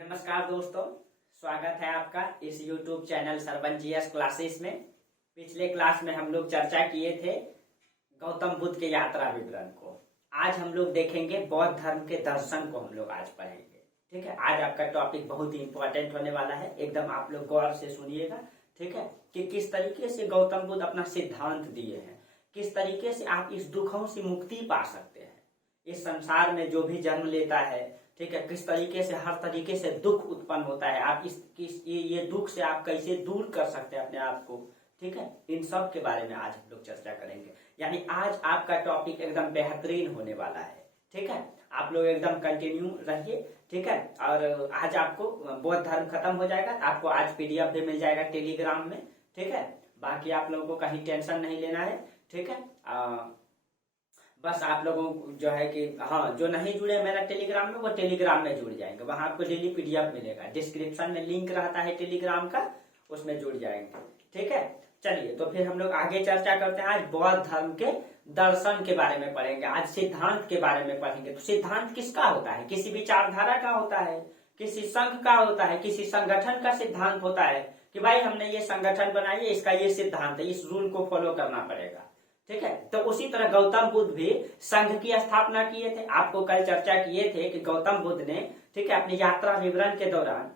नमस्कार दोस्तों, स्वागत है आपका इस YouTube channel Sarwan GS classes में। पिछले क्लास में हम लोग चर्चा किए थे गौतम बुद्ध के यात्रा विवरण को। आज हम लोग देखेंगे बौद्ध धर्म के दर्शन को हम लोग आज पढ़ेंगे। ठीक है, आज आपका टॉपिक बहुत ही इंपॉर्टेंट होने वाला है, एकदम आप लोग गौर से सुनिएगा। ठीक है, कि किस तरीके से गौतम बुद्ध अपना सिद्धांत दिए हैं, किस तरीके से आप इस दुखों से मुक्ति पा सकते हैं। इस संसार में जो भी जन्म लेता है, ठीक है, किस तरीके से हर तरीके से दुख उत्पन्न होता है, आप ये दुख से आप कैसे दूर कर सकते हैं अपने आप को। ठीक है, इन सब के बारे में आज हम लोग चर्चा करेंगे। यानी आज आपका टॉपिक एकदम बेहतरीन होने वाला है। ठीक है, आप लोग एकदम कंटिन्यू रहिए। ठीक है, और आज आपको बौद्ध धर्म खत्म हो जाएगा, आपको आज पीडीएफ भी मिल जाएगा टेलीग्राम में। ठीक है, बाकी आप लोगों को कहीं टेंशन नहीं लेना है। ठीक है, बस आप लोगों को जो है कि हाँ, जो नहीं जुड़े मेरा टेलीग्राम में, वो टेलीग्राम में जुड़ जाएंगे। वहां आपको डेली पीडीएफ मिलेगा, डिस्क्रिप्शन में लिंक रहता है टेलीग्राम का, उसमें जुड़ जाएंगे। ठीक है, चलिए तो फिर हम लोग आगे चर्चा करते हैं। आज बौद्ध धर्म के दर्शन के बारे में पढ़ेंगे, आज सिद्धांत के बारे में पढ़ेंगे। तो सिद्धांत किसका होता है? किसी विचारधारा का होता है, किसी संघ का होता है, किसी संगठन का सिद्धांत होता है कि भाई हमने ये संगठन बनाई है, इसका ये सिद्धांत है, इस रूल को फॉलो करना पड़ेगा। ठीक है, तो उसी तरह गौतम बुद्ध भी संघ की स्थापना किए थे। आपको कल चर्चा किए थे कि गौतम बुद्ध ने, ठीक है, अपनी यात्रा विवरण के दौरान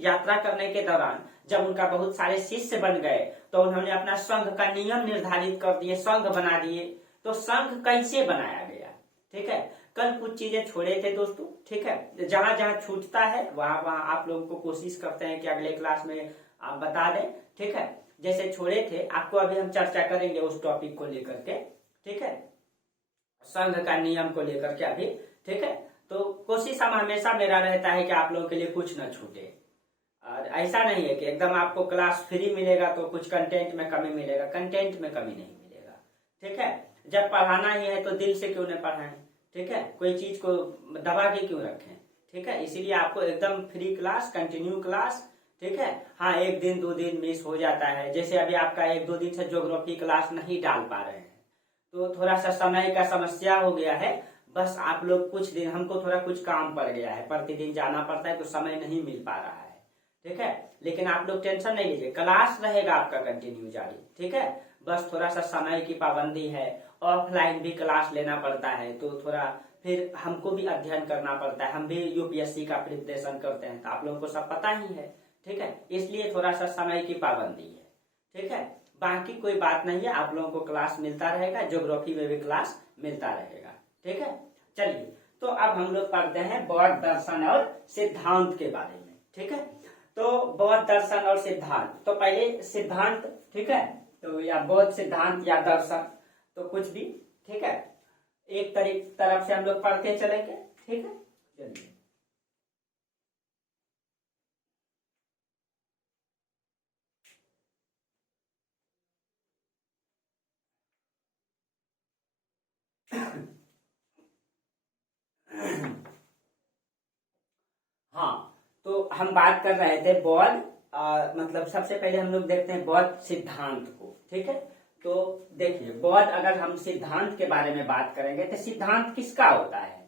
यात्रा करने के दौरान जब उनका बहुत सारे शिष्य बन गए तो उन्होंने अपना संघ का नियम निर्धारित कर दिए, संघ बना दिए। तो संघ कैसे बनाया गया? ठीक है, कल कुछ चीजें छोड़े थे दोस्तों। ठीक है, जहां जहां छूटता है वहां वहां आप लोगों को कोशिश करते हैं कि अगले क्लास में आप बता दें। ठीक है, जैसे छोड़े थे आपको अभी हम चर्चा करेंगे उस टॉपिक को लेकर के। ठीक है, संघ का नियम को लेकर के अभी। ठीक है, तो कोशिश हम हमेशा मेरा रहता है कि आप लोगों के लिए कुछ न छूटे। और ऐसा नहीं है कि एकदम आपको क्लास फ्री मिलेगा तो कुछ कंटेंट में कमी मिलेगा, कंटेंट में कमी नहीं मिलेगा। ठीक है, जब पढ़ाना ही है तो दिल से क्यों न पढ़ाएं। ठीक है, कोई चीज को दबा के क्यों रखें। ठीक है, इसीलिए आपको एकदम फ्री क्लास, कंटिन्यू क्लास। ठीक है, हाँ, एक दिन दो दिन मिस हो जाता है, जैसे अभी आपका एक दो दिन से ज्योग्राफी क्लास नहीं डाल पा रहे हैं तो थोड़ा सा समय का समस्या हो गया है। बस आप लोग कुछ दिन, हमको थोड़ा कुछ काम पड़ गया है, प्रतिदिन जाना पड़ता है तो समय नहीं मिल पा रहा है। ठीक है, लेकिन आप लोग टेंशन नहीं लीजिए, क्लास रहेगा आपका कंटिन्यू जारी। ठीक है, बस थोड़ा सा समय की पाबंदी है, ऑफलाइन भी क्लास लेना पड़ता है तो थोड़ा फिर हमको भी अध्ययन करना पड़ता है। हम भी यूपीएससी का प्रिपरेशन करते हैं तो आप लोगों को सब पता ही है। ठीक है, इसलिए थोड़ा सा समय की पाबंदी है। ठीक है, बाकी कोई बात नहीं है, आप लोगों को क्लास मिलता रहेगा, ज्योग्राफी में भी क्लास मिलता रहेगा। ठीक है, चलिए तो अब हम लोग पढ़ते हैं बौद्ध दर्शन और सिद्धांत के बारे में। ठीक है, तो बौद्ध दर्शन और सिद्धांत, तो पहले सिद्धांत, ठीक है, तो या बौद्ध सिद्धांत या दर्शन, तो कुछ भी। ठीक है, एक तरफ से हम लोग पढ़ते चलेंगे। ठीक है, चलिए हाँ, तो हम बात कर रहे थे बौद्ध, मतलब सबसे पहले हम लोग देखते हैं बौद्ध सिद्धांत को। ठीक है, तो देखिए बौद्ध, अगर हम सिद्धांत के बारे में बात करेंगे तो सिद्धांत किसका होता है?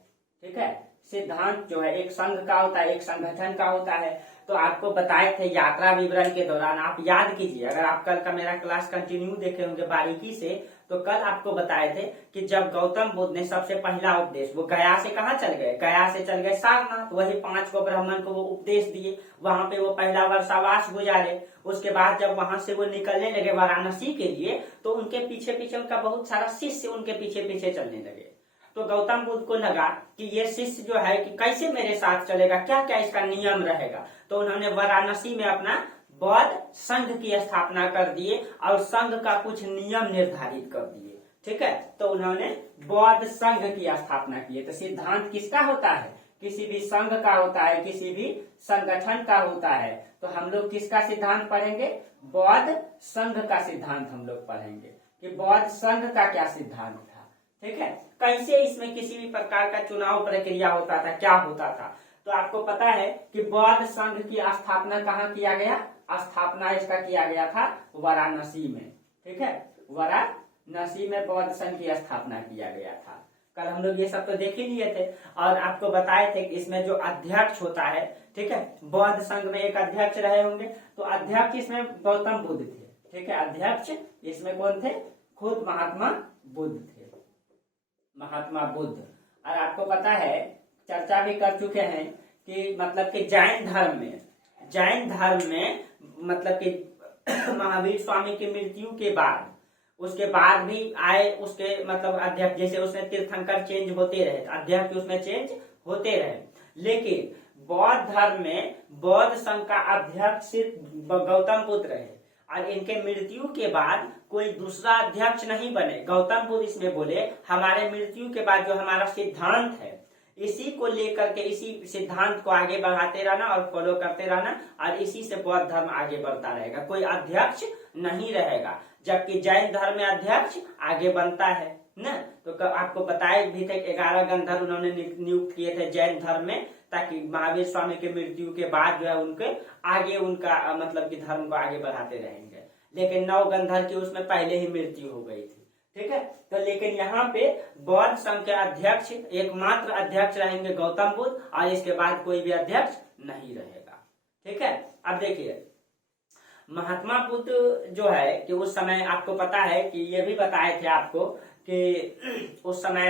ठीक है, सिद्धांत जो है एक संघ का होता है, एक संगठन का होता है। तो आपको बताए थे यात्रा विवरण के दौरान, आप याद कीजिए, अगर आप कल का मेरा क्लास कंटिन्यू देखे होंगे बारीकी से, तो कल आपको बताए थे कि जब गौतम बुद्ध ने सबसे पहला उपदेश, वो गया से कहाँ चल गए? गया से चल गए सारनाथ, वही 5 को ब्राह्मण को वो उपदेश दिए, वहां पे वो पहला वर्षावास गुजारे। उसके बाद जब वहां से वो निकलने लगे वाराणसी के लिए, तो उनके पीछे पीछे उनका बहुत सारा शिष्य उनके पीछे पीछे चलने लगे। तो गौतम बुद्ध को लगा कि ये शिष्य जो है कि कैसे मेरे साथ चलेगा, क्या क्या इसका नियम रहेगा। तो उन्होंने वाराणसी में अपना बौद्ध संघ की स्थापना कर दिए और संघ का कुछ नियम निर्धारित कर दिए। ठीक है, तो उन्होंने बौद्ध संघ की स्थापना की। तो सिद्धांत किसका होता है? किसी भी संघ का होता है, किसी भी संगठन का होता है। तो हम लोग किसका सिद्धांत पढ़ेंगे? बौद्ध संघ का सिद्धांत हम लोग पढ़ेंगे कि बौद्ध संघ का क्या सिद्धांत था। ठीक है, कैसे इसमें किसी भी प्रकार का चुनाव प्रक्रिया होता था, क्या होता था। तो आपको पता है कि बौद्ध संघ की स्थापना कहाँ किया गया? स्थापना इसका किया गया था वाराणसी में। ठीक है, वाराणसी में बौद्ध संघ की स्थापना किया गया था। कल हम लोग ये सब तो देख ही लिए थे और आपको बताए थे कि इसमें जो अध्यक्ष होता है, ठीक है, बौद्ध संघ में एक अध्यक्ष रहे होंगे, तो अध्यक्ष इसमें गौतम बुद्ध थे, ठीक है, अध्यक्ष इसमें कौन थे, खुद महात्मा बुद्ध थे, महात्मा बुद्ध। और आपको पता है, चर्चा भी कर चुके हैं कि मतलब कि जैन धर्म में मतलब कि महावीर स्वामी की मृत्यु के बाद उसके बाद भी आए उसके मतलब अध्यक्ष, जैसे उसमें तीर्थंकर चेंज होते रहे, अध्यक्ष उसमें चेंज होते रहे, लेकिन बौद्ध धर्म में बौद्ध संघ का अध्यक्ष सिर्फ गौतम बुद्ध रहे और इनके मृत्यु के बाद कोई दूसरा अध्यक्ष नहीं बने। गौतम बुद्ध इसमें बोले हमारे मृत्यु के बाद जो हमारा सिद्धांत है इसी को लेकर के इसी सिद्धांत को आगे बढ़ाते रहना और फॉलो करते रहना और इसी से बौद्ध धर्म आगे बढ़ता रहेगा, कोई अध्यक्ष नहीं रहेगा। जबकि जैन धर्म में अध्यक्ष आगे बनता है ना। तो आपको बताए भी थे 11 गंधर्व उन्होंने नियुक्त किए थे जैन धर्म में, ताकि महावीर स्वामी के मृत्यु के बाद जो है उनके आगे उनका मतलब कि धर्म को आगे बढ़ाते रहेंगे। लेकिन 9 गंधर्व की उसमें पहले ही मृत्यु हो गई थी, ठीक है। तो लेकिन यहाँ पे बौद्ध संघ के अध्यक्ष एकमात्र अध्यक्ष रहेंगे गौतम बुद्ध और इसके बाद कोई भी अध्यक्ष नहीं रहेगा, ठीक है। अब देखिए महात्मा बुद्ध जो है कि उस समय आपको पता है कि ये भी बताए थे आपको कि उस समय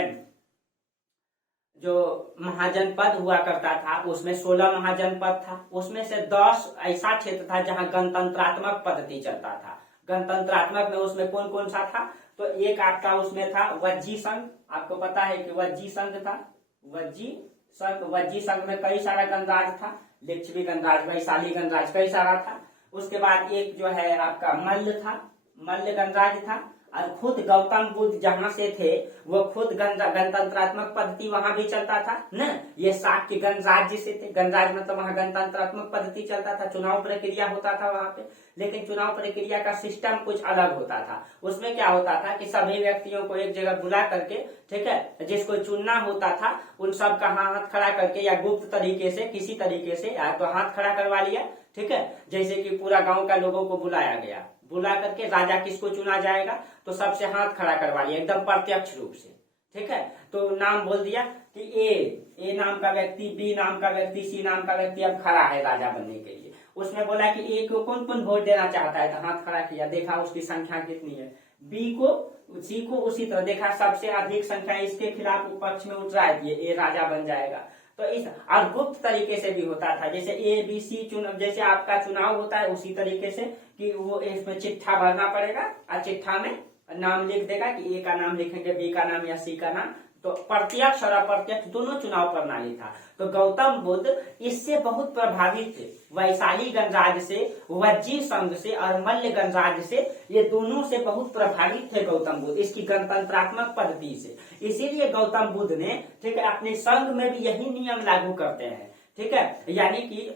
जो महाजनपद हुआ करता था उसमें 16 महाजनपद था, उसमें से 10 ऐसा क्षेत्र था जहां गणतंत्रात्मक पद्धति चलता था। गणतंत्रात्मक में उसमें कौन कौन सा था, तो एक आपका उसमें था वज्जी संघ, आपको पता है कि वज्जी संघ था, वज्जी संघ में कई सारा गणराज था, लिच्छवी गणराज, वैशाली गणराज, कई सारा था। उसके बाद एक जो है आपका मल्ल था, मल्ल गणराज था और खुद गौतम बुद्ध जहां से थे वो खुद गणतंत्रात्मक पद्धति वहां भी चलता था न। ये शाक्य गणराज्य से थे, गणराज मतलब वहां गणतंत्रात्मक पद्धति चलता था, चुनाव प्रक्रिया होता था वहां पे। लेकिन चुनाव प्रक्रिया का सिस्टम कुछ अलग होता था। उसमें क्या होता था कि सभी व्यक्तियों को एक जगह बुला करके, ठीक है, जिसको चुनना होता था उन सब का हाथ खड़ा करके या गुप्त तरीके से किसी तरीके से या तो हाथ खड़ा करवा लिया, ठीक है, जैसे कि पूरा गांव का लोगों को बुलाया गया, बुला करके राजा किसको चुना जाएगा तो सबसे हाथ खड़ा करवा लिया एकदम प्रत्यक्ष रूप से, ठीक है। तो नाम बोल दिया कि ए नाम का व्यक्ति, बी नाम का व्यक्ति, सी नाम का व्यक्ति अब खड़ा है राजा बनने के लिए। उसने बोला कि ए को कौन कौन वोट देना चाहता है, तो हाथ खड़ा किया, देखा उसकी संख्या कितनी है, बी को, सी को उसी तरह देखा सबसे अधिक संख्या इसके खिलाफ पक्ष में उतरा है, ये राजा बन जाएगा। तो इस और गुप्त तरीके से भी होता था, जैसे ए बी सी चुनाव, जैसे आपका चुनाव होता है उसी तरीके से कि वो इसमें चिट्ठा भरना पड़ेगा और चिट्ठा में नाम लिख देगा कि ए का नाम लिखेंगे, बी का नाम या सी का नाम। तो प्रत्यक्ष और अप्रत्यक्ष दोनों चुनाव प्रणाली था। तो गौतम बुद्ध इससे बहुत प्रभावित थे, वैशाली गणराज से, वज्जी संघ से और मल्ल गणराज से, ये दोनों से बहुत प्रभावित थे गौतम बुद्ध इसकी गणतंत्रात्मक पद्धति से। इसीलिए गौतम बुद्ध ने, ठीक है, अपने संघ में भी यही नियम लागू करते हैं, ठीक है, यानी कि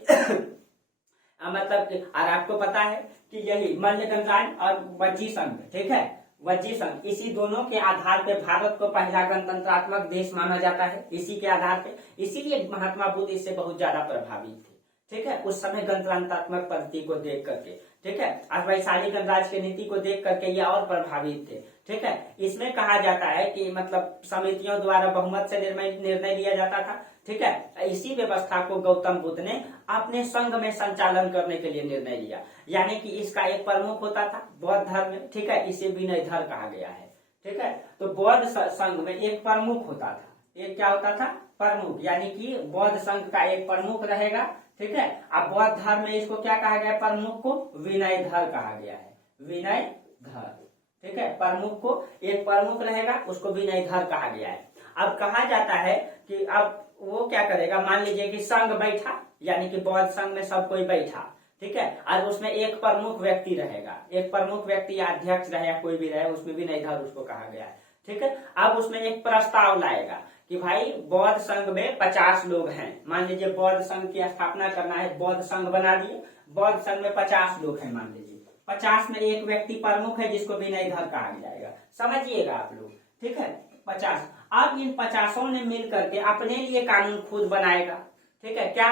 मतलब और आपको पता है कि यही मल्ल गणराज और वज्जी संघ, ठीक है, वज्जी संघ, इसी दोनों के आधार पे भारत को पहला गणतंत्रात्मक देश माना जाता है, इसी के आधार पे। इसीलिए महात्मा बुद्ध इससे बहुत ज्यादा प्रभावित थे, ठीक है, उस समय गणतंत्रात्मक पद्धति को देख करके, ठीक है, और वैशाली गणराज की नीति को देख करके ये और प्रभावित थे, ठीक है। इसमें कहा जाता है कि मतलब समितियों द्वारा बहुमत से निर्णय लिया जाता था, ठीक है। इसी व्यवस्था को गौतम बुद्ध ने अपने संघ में संचालन करने के लिए निर्णय लिया, यानी कि इसका एक प्रमुख होता था बौद्ध धर्म में, ठीक है, इसे विनयधर कहा गया है, ठीक है। तो बौद्ध संघ में एक प्रमुख होता था, एक क्या होता था, प्रमुख, यानी कि बौद्ध संघ का एक प्रमुख रहेगा, ठीक है। अब बौद्ध धर्म में इसको क्या कहा गया, प्रमुख को विनयधर कहा गया है, विनयधर, ठीक है, प्रमुख को एक प्रमुख रहेगा उसको विनयधर कहा गया है। अब कहा जाता है कि अब वो क्या करेगा, मान लीजिए कि संघ बैठा, यानी कि बौद्ध संघ में सब कोई बैठा, ठीक है, और उसमें एक प्रमुख व्यक्ति रहेगा, एक प्रमुख व्यक्ति या अध्यक्ष रहे या कोई भी रहे, उसमें विनयधर उसको कहा गया है, ठीक है। अब उसमें एक प्रस्ताव लाएगा कि भाई बौद्ध संघ में 50 लोग हैं, मान लीजिए बौद्ध संघ की स्थापना करना है, बौद्ध संघ बना दिए, बौद्ध संघ में 50 लोग हैं, मान लीजिए 50 में एक व्यक्ति प्रमुख है जिसको विनयधर कहा जाएगा, समझिएगा आप लोग, ठीक है, 50। अब इन 50 ने मिल करके अपने लिए कानून खुद बनाएगा, ठीक है। क्या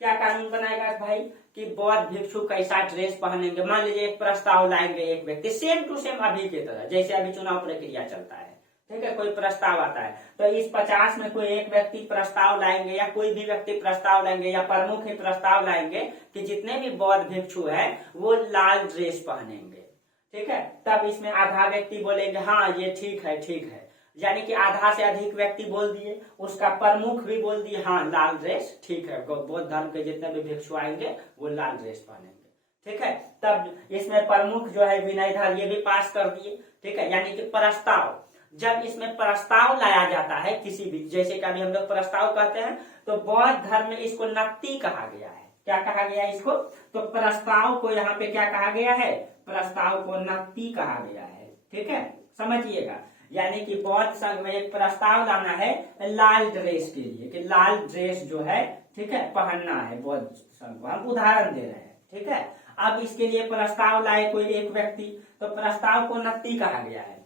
क्या कानून बनाएगा भाई, कि बौद्ध भिक्षु कैसा ड्रेस पहनेंगे, मान लीजिए एक प्रस्ताव लाएंगे एक व्यक्ति, सेम टू सेम अभी की तरह, जैसे अभी चुनाव प्रक्रिया चलता है, ठीक है, कोई प्रस्ताव आता है तो इस 50 में कोई एक व्यक्ति प्रस्ताव लाएंगे या कोई भी व्यक्ति प्रस्ताव लाएंगे या प्रमुख ही प्रस्ताव लाएंगे कि जितने भी बौद्ध भिक्षु है वो लाल ड्रेस पहनेंगे। ठीक है, तब इसमें आधा व्यक्ति बोलेंगे हाँ ये ठीक है, ठीक है, यानी कि आधा से अधिक व्यक्ति बोल दिए, उसका प्रमुख भी बोल दिए हाँ लाल ड्रेस ठीक है, बौद्ध धर्म के जितने भी भिक्षु आएंगे वो लाल ड्रेस पहनेंगे। ठीक है, तब इसमें प्रमुख जो है विनयधर ये भी पास कर दिए। ठीक है, यानी कि प्रस्ताव, जब इसमें प्रस्ताव लाया जाता है किसी भी, जैसे कि अभी हम लोग प्रस्ताव कहते हैं तो बौद्ध धर्म में इसको नक्ति कहा गया है। क्या कहा गया है इसको? तो प्रस्ताव को यहाँ पे क्या कहा गया है? प्रस्ताव को नक्ति कहा गया है। ठीक है, समझिएगा, यानी कि बौद्ध संघ में एक प्रस्ताव लाना है लाल ड्रेस के लिए कि लाल ड्रेस जो है ठीक है पहनना है बौद्ध संघ को, हम उदाहरण दे रहे हैं। ठीक है, अब इसके लिए प्रस्ताव लाए कोई एक व्यक्ति तो प्रस्ताव को नक्ति कहा गया है।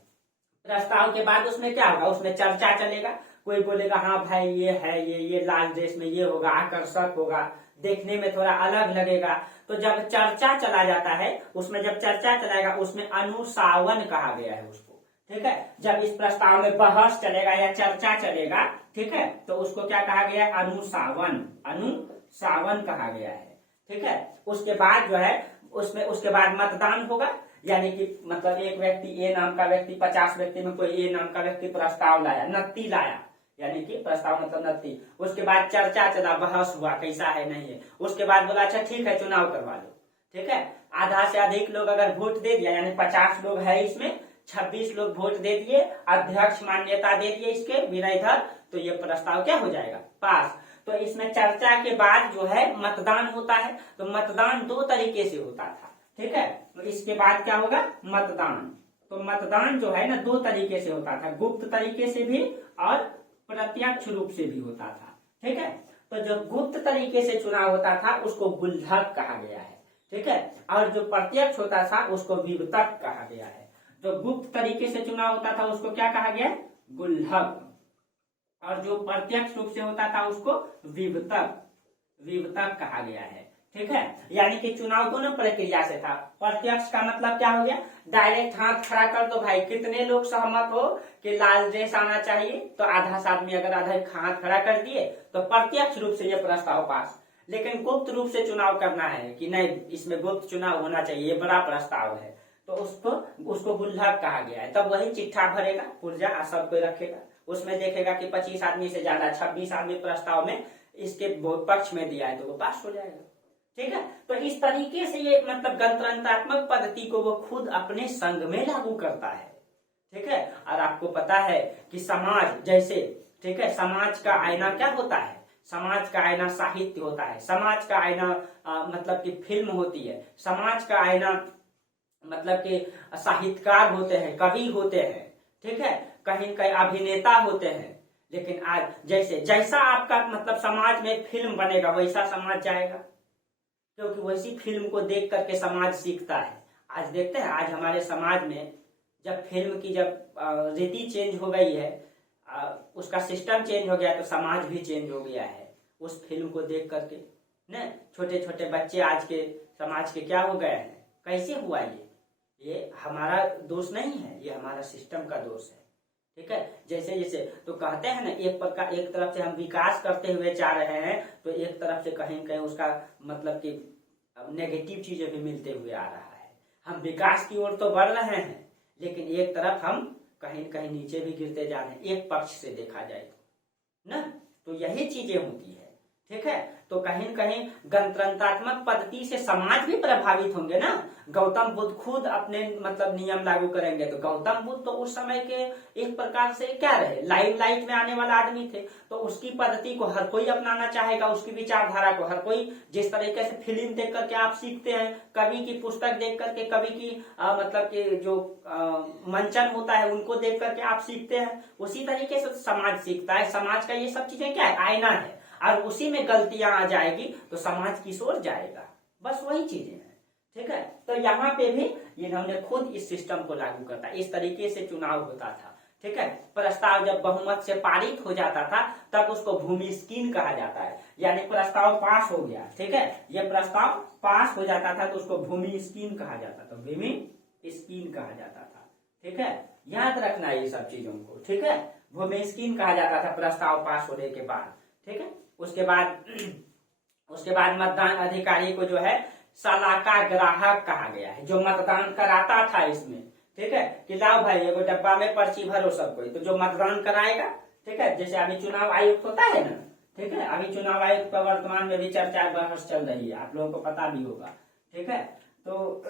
प्रस्ताव के बाद उसमें क्या होगा? उसमें चर्चा चलेगा, कोई बोलेगा हाँ भाई ये है, ये लाल ड्रेस में ये होगा, आकर्षक होगा, देखने में थोड़ा अलग लगेगा। तो जब चर्चा चला जाता है, उसमें जब चर्चा चलाएगा उसमें अनुसावन कहा गया है उसको। ठीक है, जब इस प्रस्ताव में बहस चलेगा या चर्चा चलेगा, ठीक है, तो उसको क्या कहा गया है? अनुसावन, अनुसावन कहा गया है। ठीक है, उसके बाद जो है उसमें उसके बाद मतदान होगा, यानी कि मतलब एक व्यक्ति ए नाम का व्यक्ति 50 व्यक्ति में कोई ए नाम का व्यक्ति प्रस्ताव लाया, नत्ती लाया, यानी कि प्रस्ताव मतलब नत्ती। उसके बाद चर्चा चला, बहस हुआ कैसा है नहीं है, उसके बाद बोला अच्छा ठीक है चुनाव करवा लो। ठीक है, आधा से अधिक लोग अगर वोट दे दिया, यानी 50 लोग है इसमें, 26 लोग वोट दे दिए, अध्यक्ष मान्यता दे दिए इसके विनयधर, तो ये प्रस्ताव क्या हो जाएगा? पास। तो इसमें चर्चा के बाद जो है मतदान होता है, तो मतदान 2 तरीके से होता था। ठीक है, तो इसके बाद क्या होगा? मतदान। तो मतदान जो है ना 2 तरीके से होता था, गुप्त तरीके से भी और प्रत्यक्ष रूप से भी होता था। ठीक है, तो जो गुप्त तरीके से चुनाव होता था उसको गुल्लक कहा गया है। ठीक है, और जो प्रत्यक्ष होता था उसको विवतक कहा गया है। जो गुप्त तरीके से चुनाव होता था उसको क्या कहा गया? गुल्लक, और जो प्रत्यक्ष रूप से होता था उसको विवतक, विवतक कहा गया है। ठीक है, यानी कि चुनाव दोनों प्रक्रिया से था। प्रत्यक्ष का मतलब क्या हो गया? डायरेक्ट हाथ खड़ा कर दो भाई, कितने लोग सहमत हो कि लाल ड्रेस आना चाहिए, तो आधा से आदमी अगर आधा हाथ खड़ा कर दिए तो प्रत्यक्ष रूप से ये प्रस्ताव पास। लेकिन गुप्त रूप से चुनाव करना है कि नहीं, इसमें गुप्त चुनाव होना चाहिए, ये बड़ा प्रस्ताव है, तो उसको गुल्लक कहा गया है। तब वही चिट्ठा भरेगा, पुर्जा सब कोई रखेगा, उसमें देखेगा कि 25 आदमी से ज्यादा 26 आदमी प्रस्ताव में इसके पक्ष में दिया है तो वो पास हो जाएगा। ठीक है, तो इस तरीके से ये मतलब गणतंत्रात्मक पद्धति को वो खुद अपने संघ में लागू करता है। ठीक है, और आपको पता है कि समाज जैसे, ठीक है, समाज का आईना क्या होता है? समाज का आईना साहित्य होता है, समाज का आईना मतलब कि फिल्म होती है, समाज का आईना मतलब कि साहित्यकार होते हैं, कवि होते हैं। ठीक है, कहीं कहीं अभिनेता होते हैं। लेकिन आज जैसा आपका मतलब समाज में फिल्म बनेगा वैसा समाज जाएगा, क्योंकि वैसी फिल्म को देख करके समाज सीखता है। आज देखते हैं, आज हमारे समाज में जब फिल्म की जब रीति चेंज हो गई है, उसका सिस्टम चेंज हो गया, तो समाज भी चेंज हो गया है उस फिल्म को देख करके। न छोटे छोटे बच्चे आज के समाज के क्या हो गए हैं? कैसे हुआ ये हमारा दोष नहीं है, ये हमारा सिस्टम का दोष है। ठीक है, जैसे जैसे तो कहते हैं ना, एक तरफ से हम विकास करते हुए जा रहे हैं, तो एक तरफ से कहीं कहीं उसका मतलब कि नेगेटिव चीजें भी मिलते हुए आ रहा है। हम विकास की ओर तो बढ़ रहे हैं, लेकिन एक तरफ हम कहीं कहीं नीचे भी गिरते जा रहे हैं, एक पक्ष से देखा जाए तो ना। तो यही चीजें होती है। ठीक है, तो कहीं कहीं गणतंत्रात्मक पद्धति से समाज भी प्रभावित होंगे ना। गौतम बुद्ध खुद अपने मतलब नियम लागू करेंगे, तो गौतम बुद्ध तो उस समय के एक प्रकार से क्या रहे, लाइट में आने वाला आदमी थे, तो उसकी पद्धति को हर कोई अपनाना चाहेगा, उसकी विचारधारा को हर कोई। जिस तरीके से फिल्म देख करके आप सीखते हैं, कवि की पुस्तक देख करके, कवि की मतलब कि जो मंचन होता है उनको देख करके आप सीखते हैं, उसी तरीके से समाज सीखता है। समाज का ये सब चीजें क्या है? आईना है, और उसी में गलतियां आ जाएगी तो समाज किस ओर जाएगा, बस वही चीजें हैं। ठीक है, तो यहाँ पे भी इन्होंने खुद इस सिस्टम को लागू करता, इस तरीके से चुनाव होता था। ठीक है, प्रस्ताव जब बहुमत से पारित हो जाता था तब उसको भूमि स्कीम कहा जाता है, यानी प्रस्ताव पास हो गया। ठीक है, ये प्रस्ताव पास हो जाता था तो उसको भूमि स्कीम कहा जाता था, भूमि स्कीम कहा जाता था। ठीक है, याद रखना है ये सब चीजों को, ठीक है। भूमिस्कीन कहा जाता था प्रस्ताव पास होने के बाद, ठीक है। उसके बाद मतदान अधिकारी को जो है सलाका ग्राहक कहा गया है, जो मतदान कराता था इसमें, ठीक है। कि लाओ भाई एगो डब्बा में पर्ची भरो सब कोई, तो जो मतदान कराएगा, ठीक है। जैसे अभी चुनाव आयुक्त होता है ना, ठीक है। अभी चुनाव आयुक्त पर वर्तमान में भी चर्चा बहस चल रही है, आप लोगों को पता भी होगा, ठीक है। तो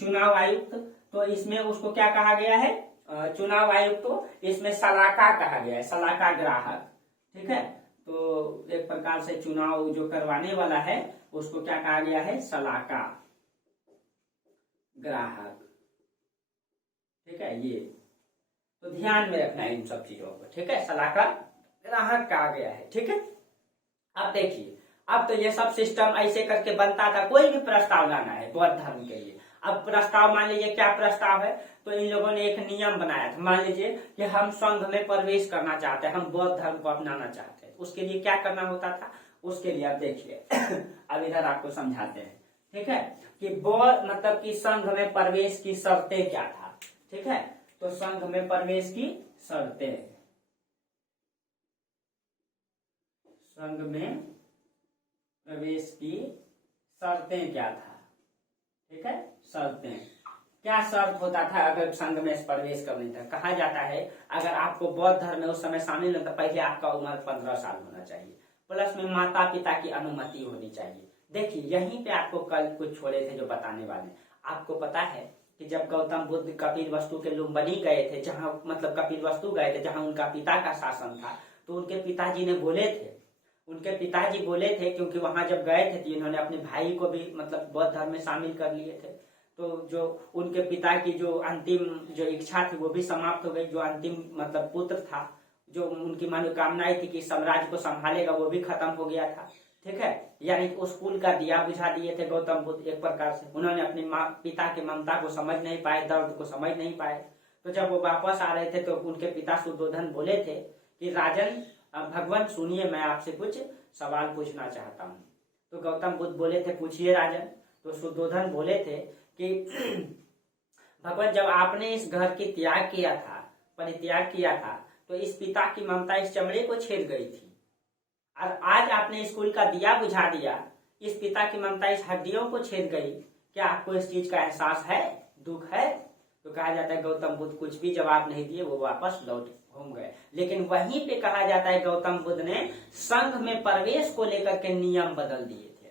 चुनाव आयुक्त, तो इसमें उसको क्या कहा गया है, चुनाव आयुक्त को इसमें सलाका कहा गया है, सलाका ग्राहक, ठीक है। तो एक प्रकार से चुनाव जो करवाने वाला है उसको क्या कहा गया है, सलाका ग्राहक, ठीक है। ये तो ध्यान में रखना है इन सब चीजों को, ठीक है। सलाका ग्राहक कहा गया है, ठीक है। अब देखिए, अब तो ये सब सिस्टम ऐसे करके बनता था, कोई भी प्रस्ताव लाना है बौद्ध धर्म के लिए। अब प्रस्ताव मान लीजिए क्या प्रस्ताव है, तो इन लोगों ने एक नियम बनाया था। मान लीजिए कि हम संघ में प्रवेश करना चाहते हैं, हम बौद्ध धर्म को अपनाना चाहते हैं, उसके लिए क्या करना होता था, उसके लिए आप देखिए अब इधर आपको समझाते हैं, ठीक है। कि बौद्ध मतलब कि संघ में प्रवेश की शर्तें क्या था, ठीक है। तो संघ में प्रवेश की शर्तें, संघ में प्रवेश की शर्तें क्या था, ठीक है। शर्तें क्या शर्त होता था अगर संघ में प्रवेश करने था, कहा जाता है अगर आपको बौद्ध धर्म में उस समय शामिल होना तो पहले आपका उम्र 15 साल होना चाहिए, प्लस में माता पिता की अनुमति होनी चाहिए। देखिए यहीं पे आपको कल कुछ छोड़े थे जो बताने वाले, आपको पता है कि जब गौतम बुद्ध कपिल वस्तु के लुम्बिनी गए थे, जहां मतलब कपिल वस्तु गए थे जहां उनका पिता का शासन था, तो उनके पिताजी ने बोले थे, उनके पिताजी बोले थे, क्योंकि वहां जब गए थे तो इन्होंने अपने भाई को भी मतलब बौद्ध धर्म में शामिल कर लिए थे, तो जो उनके पिता की जो अंतिम जो इच्छा थी वो भी समाप्त हो गई, जो अंतिम मतलब पुत्र था, जो उनकी मनोकामनाएं थी कि साम्राज्य को संभालेगा, वो भी खत्म हो गया था, ठीक है। यानी उस कुल का दिया बुझा दिए थे गौतम बुद्ध एक प्रकार से। उन्होंने अपने पिता की ममता को समझ नहीं पाए, दर्द को समझ नहीं पाए। तो जब वो वापस आ रहे थे तो उनके पिता शुद्धोधन बोले थे कि राजन भगवान सुनिए, मैं आपसे कुछ सवाल पूछना चाहता हूँ। तो गौतम बुद्ध बोले थे पूछिए राजन। तो शुद्धोधन बोले थे कि भगवान जब आपने इस घर की त्याग किया था, परित्याग किया था, तो इस पिता की ममता इस चमड़े को छेद गई थी, और आज आपने स्कूल का दिया बुझा दिया, इस पिता की ममता इस हड्डियों को छेद गई, क्या आपको इस चीज का एहसास है, दुख है? तो कहा जाता है गौतम बुद्ध कुछ भी जवाब नहीं दिए, वो वापस लौट घूम गए। लेकिन वहीं पे कहा जाता है गौतम बुद्ध ने संघ में प्रवेश को लेकर के नियम बदल दिए थे।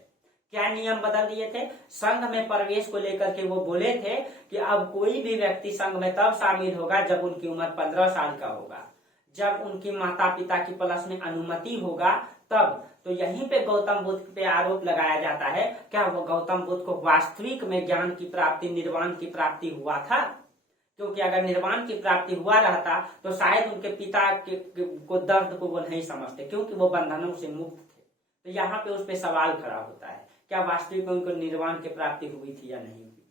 क्या नियम बदल दिए थे? संघ में प्रवेश को लेकर के वो बोले थे कि अब कोई भी व्यक्ति संघ में तब शामिल होगा जब उनकी उम्र 15 साल का होगा, जब उनकी माता पिता की प्लस में अनुमति होगा तब। तो यहीं पे गौतम बुद्ध पे आरोप लगाया जाता है, क्या वो गौतम बुद्ध को वास्तविक में ज्ञान की प्राप्ति, निर्वाण की प्राप्ति हुआ था? क्योंकि अगर निर्वाण की प्राप्ति हुआ रहता तो शायद उनके पिता को दर्द को वो नहीं समझते, क्योंकि वो बंधनों से मुक्त थे। तो यहाँ पे उस पे सवाल खड़ा होता है, क्या वास्तविक में उनको निर्वाण की प्राप्ति हुई थी या नहीं हुई थी?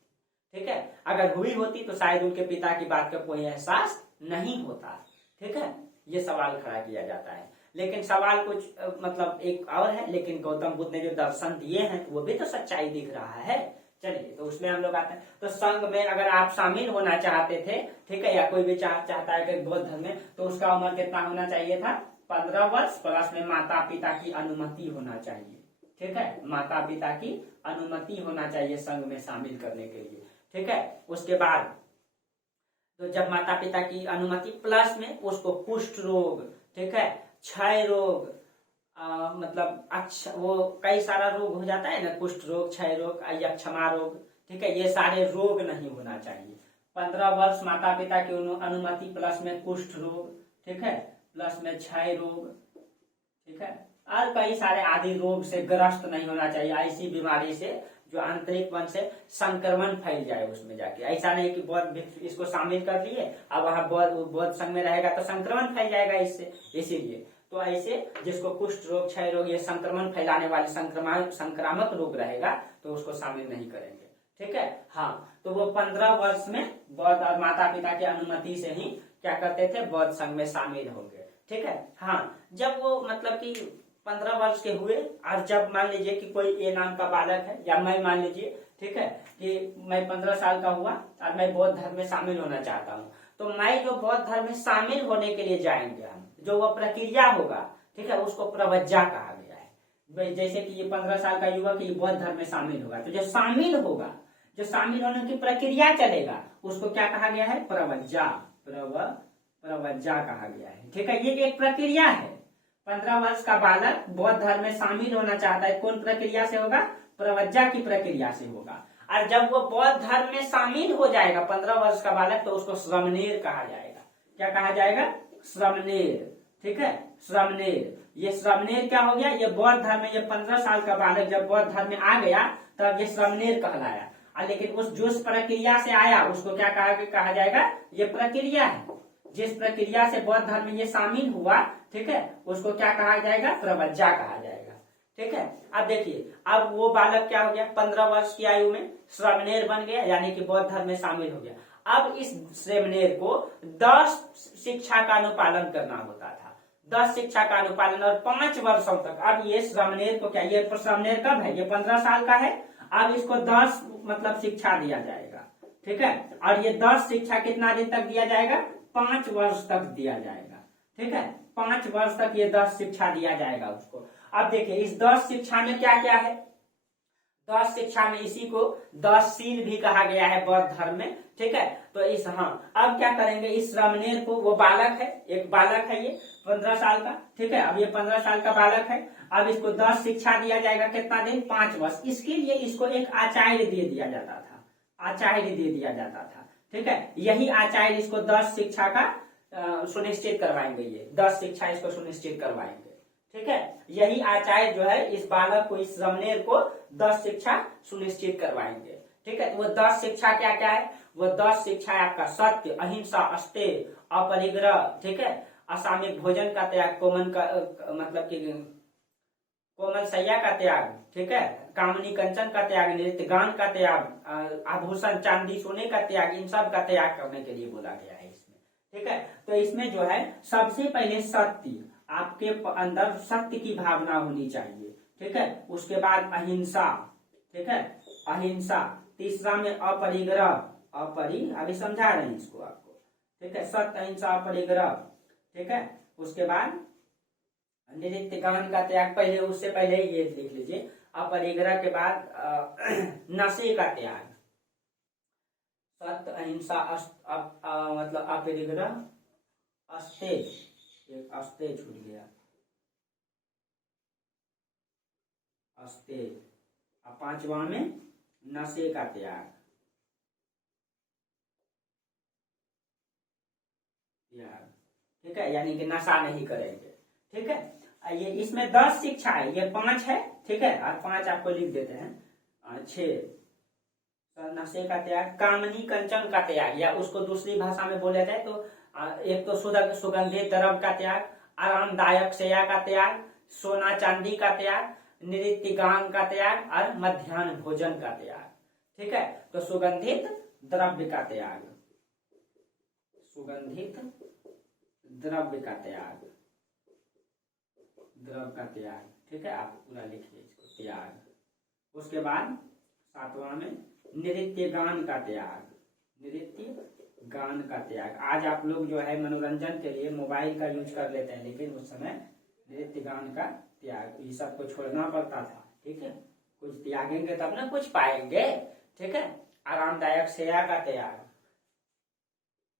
ठीक है, अगर हुई होती तो शायद उनके पिता की बात का कोई एहसास नहीं होता। ठीक है, ये सवाल खड़ा किया जाता है। लेकिन सवाल कुछ मतलब एक और है, लेकिन गौतम बुद्ध ने जो दर्शन दिए हैं वो भी तो सच्चाई दिख रहा है। चलिए, तो उसमें हम लोग आते हैं। तो संघ में अगर आप शामिल होना चाहते थे, ठीक है, या कोई भी चाहता है कि बौद्ध धर्म में, तो उसका उम्र कितना होना चाहिए था? 15 वर्ष, प्लस में माता पिता की अनुमति होना चाहिए। ठीक है, माता पिता की अनुमति होना चाहिए संघ में शामिल करने के लिए। ठीक है, उसके बाद तो जब माता पिता की अनुमति प्लस में उसको कुष्ठ रोग, ठीक है, क्षय रोग, मतलब अच्छा वो कई सारा रोग हो जाता है ना, कुष्ठ रोग, क्षय रोग या क्षमा रोग, ठीक है, ये सारे रोग नहीं होना चाहिए। 15 वर्ष माता पिता की अनुमति, प्लस में कुष्ठ रोग, ठीक है, प्लस में क्षय रोग, ठीक है, और कई सारे आदि रोग से ग्रस्त नहीं होना चाहिए। ऐसी बीमारी से जो आंतरिक मन से संक्रमण फैल जाए उसमें जाके। ऐसा नहीं कि बौद्ध इसको शामिल कर लिए, अब वहां बौद्ध संघ में रहेगा तो संक्रमण फैल जाएगा इससे, इसीलिए तो ऐसे जिसको कुष्ठ रोग, क्षय रोग, ये संक्रमण फैलाने वाले संक्रामक रोग रहेगा तो उसको शामिल नहीं करेंगे। ठीक है, हाँ, तो वो 15 वर्ष में बौद्ध और माता पिता की अनुमति से ही क्या करते थे, बौद्ध संघ में शामिल होंगे। ठीक है, हाँ, जब वो मतलब कि 15 वर्ष के हुए, और जब मान लीजिए कि कोई ए नाम का बालक है, या मैं मान लीजिए, ठीक है, कि मैं 15 साल का हुआ और मैं बौद्ध धर्म में शामिल होना चाहता हूँ, तो मैं जो बौद्ध धर्म में शामिल होने के लिए जाएंगे हम, जो वह प्रक्रिया होगा, ठीक है, उसको प्रवज्जा कहा गया है। जैसे कि ये 15 साल का युवक ये बौद्ध धर्म में शामिल होगा, तो जो शामिल होगा, जो शामिल होने की प्रक्रिया चलेगा, उसको क्या कहा गया है? प्रवज्जा। प्रवज्जा कहा गया है, ठीक है। ये एक प्रक्रिया है। 15 वर्ष का बालक बौद्ध धर्म में शामिल होना चाहता है, कौन प्रक्रिया से होगा? प्रवज्जा की प्रक्रिया से होगा। और जब वो बौद्ध धर्म में शामिल हो जाएगा 15 वर्ष का बालक, तो उसको श्रमणेर कहा जाएगा। क्या कहा जाएगा? श्रमणेर, ठीक है, श्रमणेर। ये श्रमणेर क्या हो गया? ये बौद्ध धर्म में, ये 15 साल का बालक जब बौद्ध धर्म में आ गया तब ये श्रमणेर कहलाया। लेकिन उस जिस प्रक्रिया से आया उसको क्या कहा जाएगा? ये प्रक्रिया है। जिस प्रक्रिया से बौद्ध धर्म में ये शामिल हुआ, ठीक है, उसको क्या कहा जाएगा? प्रवज्जा कहा जाएगा, ठीक है। अब देखिए, अब वो बालक क्या हो गया? 15 वर्ष की आयु में श्रमणेर बन गया, यानी कि बौद्ध धर्म में शामिल हो गया। अब इस श्रमणेर को 10 शिक्षा का अनुपालन करना होता था, 10 शिक्षा का अनुपालन, और 5 वर्षों तक। अब ये श्रमणेर को क्या, ये श्रमणेर कब है? ये 15 साल का है। अब इसको 10 मतलब शिक्षा दिया जाएगा, ठीक है। और ये 10 शिक्षा कितना दिन तक दिया जाएगा? 5 वर्ष तक दिया जाएगा, ठीक है। 5 वर्ष तक ये 10 शिक्षा दिया जाएगा उसको। अब देखिए, इस 10 शिक्षा में क्या क्या है? 10 शिक्षा में इसी को 10 शील भी कहा गया है बौद्ध धर्म में, ठीक है। तो इस, हाँ, अब क्या करेंगे? इस श्रमणेर को, वो बालक है, एक बालक है ये 15 साल का, ठीक है। अब ये 15 साल का बालक है। अब इसको 10 शिक्षा दिया जाएगा, कितना दिन? 5 वर्ष। इसके लिए इसको एक आचार्य दे दिया जाता था, आचार्य दे दिया जाता था, ठीक है। यही आचार्य इसको 10 शिक्षा का सुनिश्चित करवाएंगे, ये 10 शिक्षा इसको सुनिश्चित करवाएंगे, ठीक है। यही आचार्य जो है इस बालक को, इस श्रमणेर को 10 शिक्षा सुनिश्चित करवाएंगे, ठीक है। वो 10 शिक्षा क्या क्या है? वो 10 शिक्षा है आपका सत्य, अहिंसा, अस्तेय, अपरिग्रह, ठीक है, असामयिक भोजन का त्याग, कोमन का मतलब कि कोमल सैया का त्याग, ठीक है, कामनी कंचन का त्याग, नृत्य गान का त्याग, आभूषण चांदी सोने का त्याग, इन सब का त्याग करने के लिए बोला गया है इसमें, ठीक है। तो इसमें जो है सबसे पहले सत्य, आपके अंदर सत्य की भावना होनी चाहिए, ठीक है। उसके बाद अहिंसा, ठीक है, अहिंसा। तीसरा में अपरिग्रह, अभी समझा रहे हैं इसको आपको, ठीक है, सत्य, अहिंसा, अपरिग्रह, ठीक है। उसके बाद नृत्य गान का त्याग, पहले उससे पहले ये लिख लीजिए, अपरिग्रह के बाद नशे का त्याग, सत्य, अहिंसा, मतलब अपरिग्रह, अस्तेय, एक अस्तेय छूट गया, अस्तेय। 5वां में नशे का त्याग, ठीक है, यानी कि नशा नहीं करेंगे, ठीक है। ये इसमें 10 शिक्षा है, ये 5 है, ठीक है, और 5 आपको लिख देते हैं। 6 नशे का त्याग, कामनी कंचन का त्याग, या उसको दूसरी भाषा में बोला जाए तो एक तो सुगंधित द्रव्य का त्याग, आरामदायक शैया का त्याग, सोना चांदी का त्याग, नृत्य गान का त्याग, और मध्याह्न भोजन का त्याग, ठीक है। तो सुगंधित द्रव्य का त्याग, सुगंधित द्रव्य का त्याग, द्रव्य का त्याग, ठीक है, आप पूरा लिखिए इसको, त्याग। उसके बाद 7वां में नृत्य गान का त्याग, नृत्य गान का त्याग। आज आप लोग जो है मनोरंजन के लिए मोबाइल का यूज कर लेते हैं, लेकिन उस समय नृत्य गान का त्याग, ये सबको छोड़ना पड़ता था, ठीक है। कुछ त्यागेंगे तब ना कुछ पाएंगे, ठीक है। आरामदायक शैया का त्याग,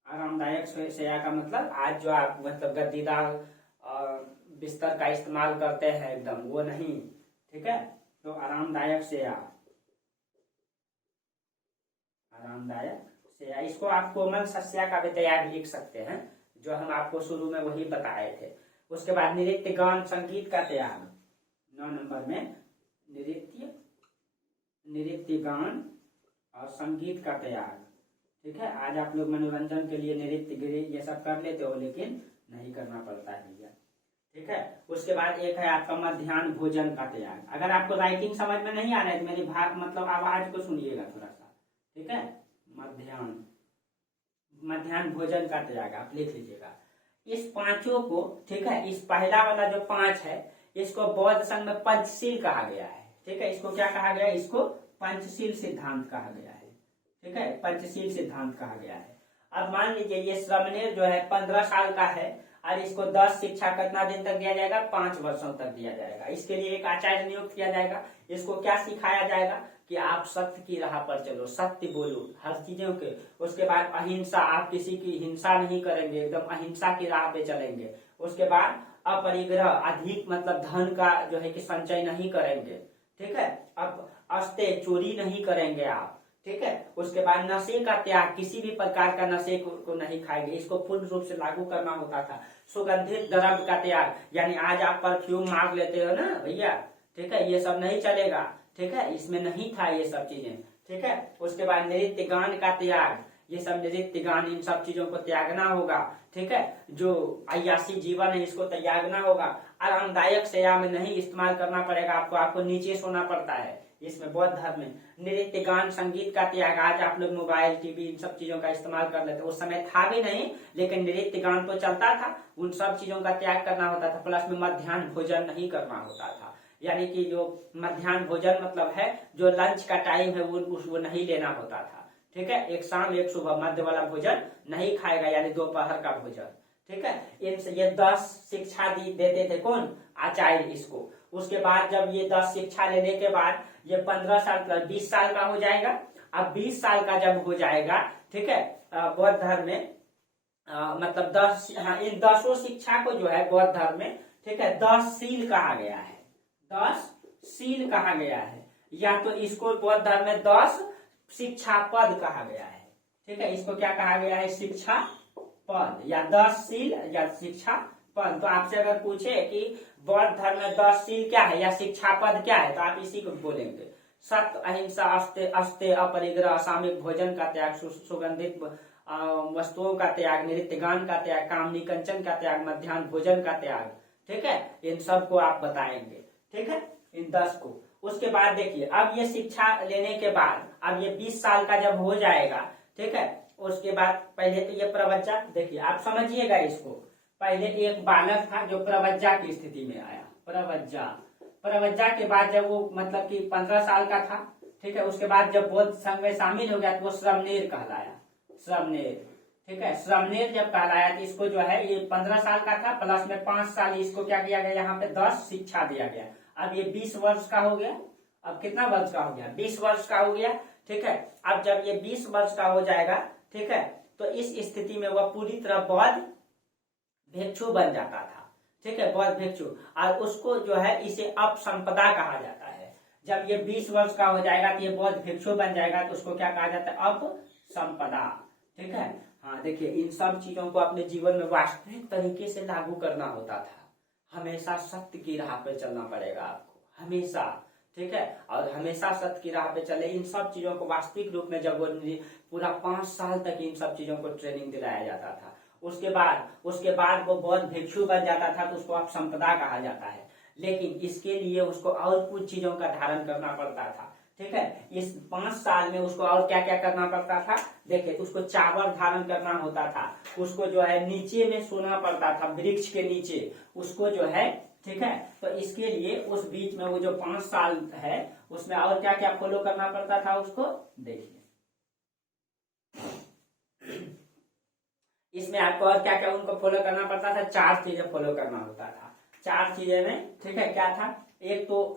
आरामदायक शैया का मतलब आज जो आप मतलब गद्दीदार बिस्तर का इस्तेमाल करते हैं एकदम, वो नहीं, ठीक है। तो आरामदायक शैया, आरामदायक शैया, इसको आप कोमल शैया का भी त्याग लिख सकते हैं, जो हम आपको शुरू में वही बताए थे। उसके बाद नृत्य गान संगीत का त्याग, 9 नंबर में नृत्य गान और संगीत का त्याग, ठीक है। आज आप लोग मनोरंजन के लिए नृत्य गिरी ये सब कर लेते हो, लेकिन नहीं करना पड़ता है भैया, ठीक है। उसके बाद एक है आपका मध्याह्न भोजन का त्याग। अगर आपको राइटिंग समझ में नहीं आ रहा है तो मेरी मतलब आवाज को सुनिएगा थोड़ा सा, ठीक है। मध्याह्न भोजन का त्याग आप लिख लीजिएगा। इस 5 को, ठीक है, इस पहला वाला जो 5 है इसको बौद्ध संघ में पंचशील कहा गया है, ठीक है। इसको क्या कहा गया है? इसको पंचशील सिद्धांत कहा गया है, ठीक है, पंचशील सिद्धांत कहा गया है। अब मान लीजिए ये श्रमणेर जो है 15 साल का है और इसको 10 शिक्षा कितना दिन तक दिया जाएगा, 5 वर्षों तक दिया जाएगा। इसके लिए एक आचार्य नियुक्त किया जाएगा। इसको क्या सिखाया जाएगा कि आप सत्य की राह पर चलो, सत्य बोलो हर चीजों के। उसके बाद अहिंसा, आप किसी की हिंसा नहीं करेंगे, एकदम अहिंसा की राह पे चलेंगे। उसके बाद अपरिग्रह, अधिक मतलब धन का जो है कि संचय नहीं करेंगे, ठीक है। अब अस्ते, चोरी नहीं करेंगे आप, ठीक है। उसके बाद नशे का त्याग, किसी भी प्रकार का नशे को नहीं खाएंगे, इसको पूर्ण रूप से लागू करना होता था। सुगंधित द्रव्य का त्याग, यानी आज आप परफ्यूम मार लेते हो ना भैया, ठीक है, ये सब नहीं चलेगा, ठीक है, इसमें नहीं था ये सब चीजें, ठीक है। उसके बाद नृत्य गान का त्याग, ये सब नृत्य गान इन सब चीजों को त्यागना होगा, ठीक है। जो अय्यासी जीवन है इसको त्यागना होगा। आरामदायक शैया में नहीं इस्तेमाल करना पड़ेगा आपको, आपको नीचे सोना पड़ता है इसमें बौद्ध धर्म में। नृत्य गान संगीत का त्याग, आज आप लोग मोबाइल टीवी इन सब चीजों का इस्तेमाल कर लेते, उस समय था भी नहीं, लेकिन नृत्य गान तो चलता था, उन सब चीजों का त्याग करना होता था। प्लस में मध्याह्न भोजन नहीं करना होता था, यानी कि जो मध्याह्न भोजन मतलब है जो लंच का टाइम है वो नहीं लेना होता था, ठीक है। एक शाम एक सुबह मध्य वाला भोजन नहीं खाएगा, यानी दोपहर का भोजन, ठीक है। ये 10 शिक्षा देते थे कौन, आचार्य इसको। उसके बाद जब ये 10 शिक्षा लेने के बाद ये 15 साल प्लस 20 साल का हो जाएगा। अब 20 साल का जब हो जाएगा, ठीक है, बौद्ध धर्म में मतलब 10, हाँ, इन 10 शिक्षा को जो है बौद्ध धर्म में, ठीक है, 10 शील कहा गया है, 10 शील कहा गया है, या तो इसको बौद्ध धर्म में 10 शिक्षा पद कहा गया है, ठीक है। इसको क्या कहा गया है, शिक्षा पद या 10 शील या शिक्षा पद। तो आपसे अगर पूछे कि बौद्ध धर्म में 10 शील क्या है या शिक्षा पद क्या है, तो आप इसी को बोलेंगे। सत्य, अहिंसा, अस्ते, अपरिग्रह, सामूहिक भोजन का त्याग, सुगंधित वस्तुओं का त्याग, नृत्य गान का त्याग, कामनी कंचन का त्याग, मध्याह्न भोजन का त्याग, ठीक है। इन सब को आप बताएंगे, ठीक है, इन 10 को। उसके बाद देखिए, अब ये शिक्षा लेने के बाद अब ये 20 साल का जब हो जाएगा, ठीक है, उसके बाद पहले तो ये प्रवज्जा, देखिए आप समझिएगा इसको। पहले एक बालक था जो प्रवज्जा की स्थिति में आया, प्रवज्जा के बाद जब वो मतलब कि 15 साल का था, ठीक है, उसके बाद जब बौद्ध संघ में शामिल हो गया तो वो श्रमणेर कहलाया, श्रमणेर, ठीक है। श्रमणेर जब कहलाया तो इसको जो है ये 15 साल का था, प्लस में 5 साल इसको क्या किया गया, यहाँ पे 10 शिक्षा दिया गया। अब ये 20 वर्ष का हो गया, अब कितना वर्ष का हो गया, 20 वर्ष का हो गया, ठीक है। अब जब ये 20 वर्ष का हो जाएगा, ठीक है, तो इस स्थिति में वह पूरी तरह बौद्ध भिक्षु बन जाता था, ठीक है, बौद्ध भिक्षु। और उसको जो है इसे अपसंपदा कहा जाता है। जब ये 20 वर्ष का हो जाएगा तो ये बौद्ध भिक्षु बन जाएगा, तो उसको क्या कहा जाता है, अपसंपदा, ठीक है। हाँ देखिए, इन सब चीजों को अपने जीवन में वास्तविक तरीके से लागू करना होता था। हमेशा सत्य की राह पे चलना पड़ेगा आपको, हमेशा, ठीक है, और हमेशा सत्य की राह पे चले। इन सब चीजों को वास्तविक रूप में जब वो पूरा 5 साल तक इन सब चीजों को ट्रेनिंग दिलाया जाता था, उसके बाद वो बौद्ध भिक्षु बन जाता था, तो उसको अपसंपदा कहा जाता है। लेकिन इसके लिए उसको और कुछ चीजों का धारण करना पड़ता था, ठीक है। इस 5 साल में उसको और क्या क्या करना पड़ता था, देखिए, उसको चावल धारण करना होता था, उसको जो है नीचे में सोना पड़ता था, वृक्ष के नीचे उसको जो है, ठीक है। तो इसके लिए उस बीच में वो जो 5 साल है उसमें और क्या क्या फॉलो करना पड़ता था उसको, देखिए इसमें आपको और क्या क्या उनको फॉलो करना पड़ता था, 4 चीजें फॉलो करना होता था। 4 चीजें में, ठीक है, क्या था, एक तो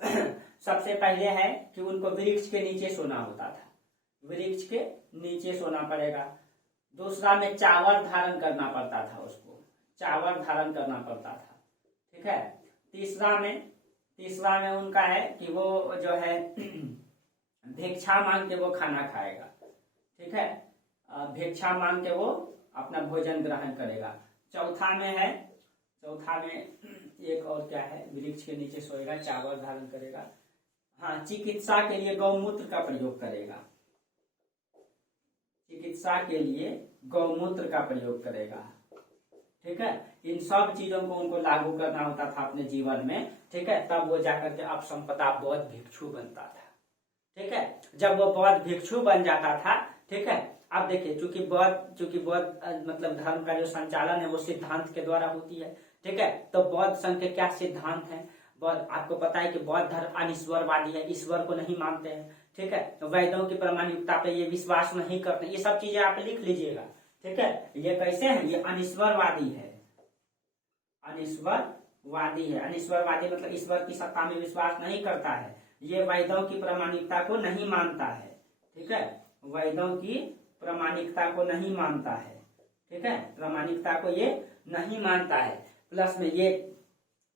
सबसे पहले है कि उनको वृक्ष के नीचे सोना होता था, वृक्ष के नीचे सोना पड़ेगा। दूसरा में चावल धारण करना पड़ता था, उसको चावल धारण करना पड़ता था, ठीक है। तीसरा में उनका है कि वो जो है भिक्षा मांग के वो खाना खाएगा, ठीक है, भिक्षा मांग के वो अपना भोजन ग्रहण करेगा। चौथा में एक और क्या है, वृक्ष के नीचे सोएगा, चावल धारण करेगा। हाँ, चिकित्सा के लिए गौमूत्र का प्रयोग करेगा, चिकित्सा के लिए गौमूत्र का प्रयोग करेगा, ठीक है। इन सब चीजों को उनको लागू करना होता था अपने जीवन में, ठीक है, तब वो जाकर के अपसंपदा बौद्ध भिक्षु बनता था, ठीक है। जब वो बौद्ध भिक्षु बन जाता था, ठीक है। अब देखिए, चूंकि बौद्ध मतलब धर्म का जो संचालन है वो सिद्धांत के द्वारा होती है, ठीक है। तो बौद्ध संघ के क्या सिद्धांत है, बौद्ध, आपको पता है कि बौद्ध धर्म अनिश्वरवादी है, ईश्वर को नहीं मानते हैं, ठीक है। तो वेदों की प्रामाणिकता पे ये विश्वास नहीं करते, ये सब चीजें आप लिख लीजिएगा, ठीक है, ये कैसे है, ये अनिश्वरवादी है, अनिश्वरवादी है। अनिश्वरवादी मतलब ईश्वर की सत्ता में विश्वास नहीं करता है, ये वेदों की प्रामाणिकता को नहीं मानता है। ठीक है, वेदों की प्रामाणिकता को नहीं मानता है। ठीक है, प्रामाणिकता को ये नहीं मानता है। प्लस में ये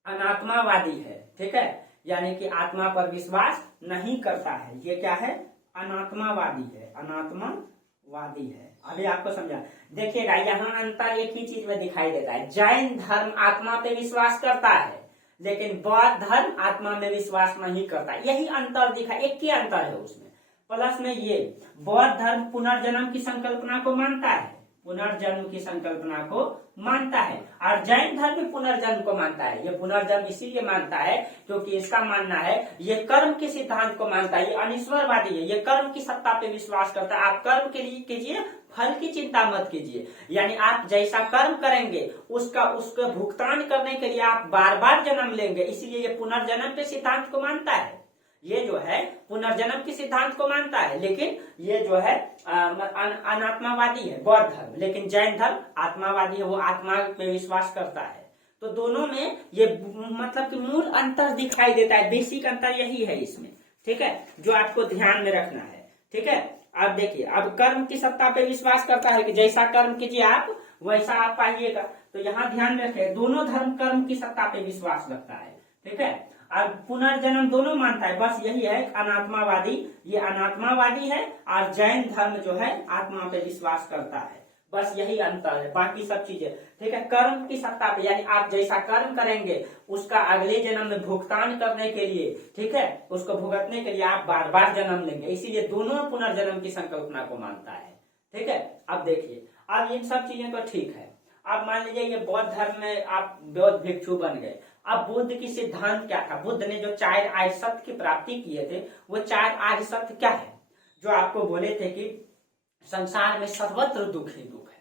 अनात्मावादी है। ठीक है, यानी कि आत्मा पर विश्वास नहीं करता है। ये क्या है, अनात्मावादी है, अनात्मावादी है। अभी आपको समझा, देखिएगा यहाँ अंतर एक ही चीज में दिखाई देता है। जैन धर्म आत्मा पे विश्वास करता है, लेकिन बौद्ध धर्म आत्मा में विश्वास नहीं करता। यही अंतर दिखा, एक ही अंतर है उसमें। प्लस में ये बौद्ध धर्म पुनर्जन्म की संकल्पना को मानता है, पुनर्जन्म की संकल्पना को मानता है, और जैन धर्म भी पुनर्जन्म को मानता है। ये पुनर्जन्म इसीलिए मानता है क्योंकि इसका मानना है ये कर्म के सिद्धांत को मानता है। ये अनिश्वरवादी है, ये कर्म की सत्ता पे विश्वास करता है। आप कर्म के लिए कीजिए, फल की चिंता मत कीजिए। यानी आप जैसा कर्म करेंगे उसका भुगतान करने के लिए आप बार बार जन्म लेंगे। इसीलिए ये पुनर्जन्म के सिद्धांत को मानता है। ये जो है पुनर्जन्म के सिद्धांत को मानता है, लेकिन ये जो है अनात्मावादी है बौद्ध धर्म। लेकिन जैन धर्म आत्मावादी है, वो आत्मा पे विश्वास करता है। तो दोनों में ये मतलब कि मूल अंतर दिखाई देता है, बेसिक अंतर यही है इसमें। ठीक है, जो आपको ध्यान में रखना है। ठीक है, अब देखिए, अब कर्म की सत्ता पे विश्वास करता है कि जैसा कर्म कीजिए आप वैसा आप पाइएगा। तो यहाँ ध्यान रखें, दोनों धर्म कर्म की सत्ता पे विश्वास रखता है। ठीक है, और पुनर्जन्म दोनों मानता है। बस यही है अनात्मावादी, ये अनात्मावादी है, और जैन धर्म जो है आत्मा पे विश्वास करता है। बस यही अंतर है, बाकी सब चीजें ठीक है। कर्म की सत्ता पे, यानी आप जैसा कर्म करेंगे उसका अगले जन्म में भुगतान करने के लिए, ठीक है, उसको भुगतने के लिए आप बार बार जन्म लेंगे। इसीलिए दोनों पुनर्जन्म की संकल्पना को मानता है। ठीक है, अब देखिए, अब इन सब चीजें तो ठीक है। अब मान लीजिए ये बौद्ध धर्म में आप बौद्ध भिक्षु बन गए। अब बुद्ध की सिद्धांत क्या था, बुद्ध ने जो 4 आर्य सत्य की प्राप्ति किए थे, वो 4 आर्य सत्य क्या है, जो आपको बोले थे कि संसार में सर्वत्र दुख ही दुख है।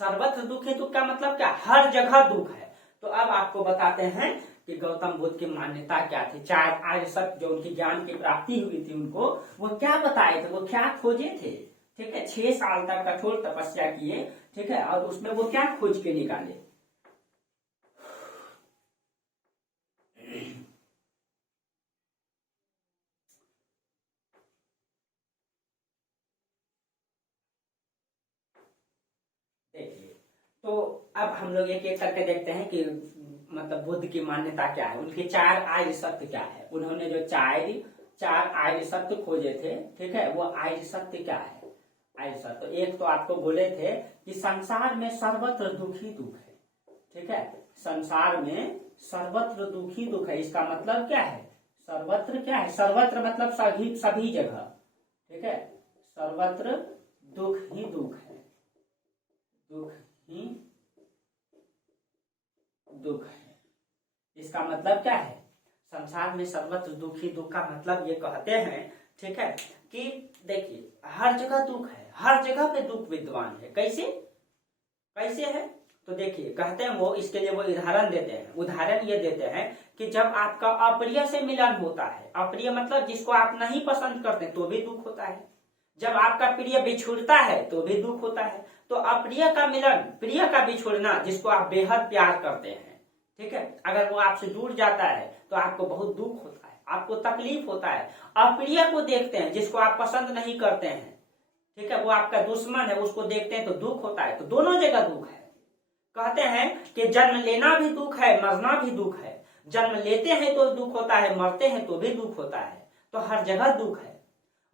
सर्वत्र दुख ही दुख का मतलब क्या, हर जगह दुख है। तो अब आपको बताते हैं कि गौतम बुद्ध की मान्यता क्या थी। 4 आर्य सत्य जो उनकी ज्ञान की प्राप्ति हुई थी उनको, वो क्या बताए थे, वो क्या खोजे थे। ठीक है, 6 साल तक कठोर तपस्या किए। ठीक है, और उसमें वो क्या खोज के निकाले। देखिए, तो अब हम लोग एक एक करके देखते हैं कि मतलब बुद्ध की मान्यता क्या है, उनके 4 आर्य सत्य क्या है। उन्होंने जो 4 आर्य सत्य खोजे थे, ठीक है, वो आर्य सत्य क्या है। आर्य सत्य एक तो आपको बोले थे कि संसार में सर्वत्र दुख ही दुख है। ठीक है, संसार में सर्वत्र दुख ही दुख है। इसका मतलब क्या है, सर्वत्र क्या है, सर्वत्र मतलब सभी जगह। ठीक है, सर्वत्र दुख ही दुख है, दुख ही दुख है। इसका मतलब क्या है, संसार में सर्वत्र दुख ही दुख का मतलब ये कहते हैं, ठीक है, कि देखिए हर जगह दुख है, हर जगह पे दुख विद्यमान है। कैसे कैसे है, तो देखिए कहते हैं वो, इसके लिए वो उदाहरण देते हैं। उदाहरण ये देते हैं कि जब आपका अप्रिय से मिलन होता है, अप्रिय मतलब जिसको आप नहीं पसंद करते तो भी दुख होता है। जब आपका प्रिय बिछुड़ता है तो भी दुख होता है। तो अप्रिय का मिलन, प्रिय का बिछुड़ना, जिसको आप बेहद प्यार करते हैं, ठीक है, अगर वो आपसे दूर जाता है तो आपको बहुत दुख होता है, आपको तकलीफ होता है। अप्रिय को देखते हैं, जिसको आप पसंद नहीं करते हैं, ठीक है, वो आपका दुश्मन है, उसको देखते हैं तो दुख होता है। तो दोनों जगह दुख है। कहते हैं कि जन्म लेना भी दुख है, मरना भी दुख है। जन्म लेते हैं तो दुख होता है, मरते हैं तो भी दुख होता है। तो हर जगह दुख है।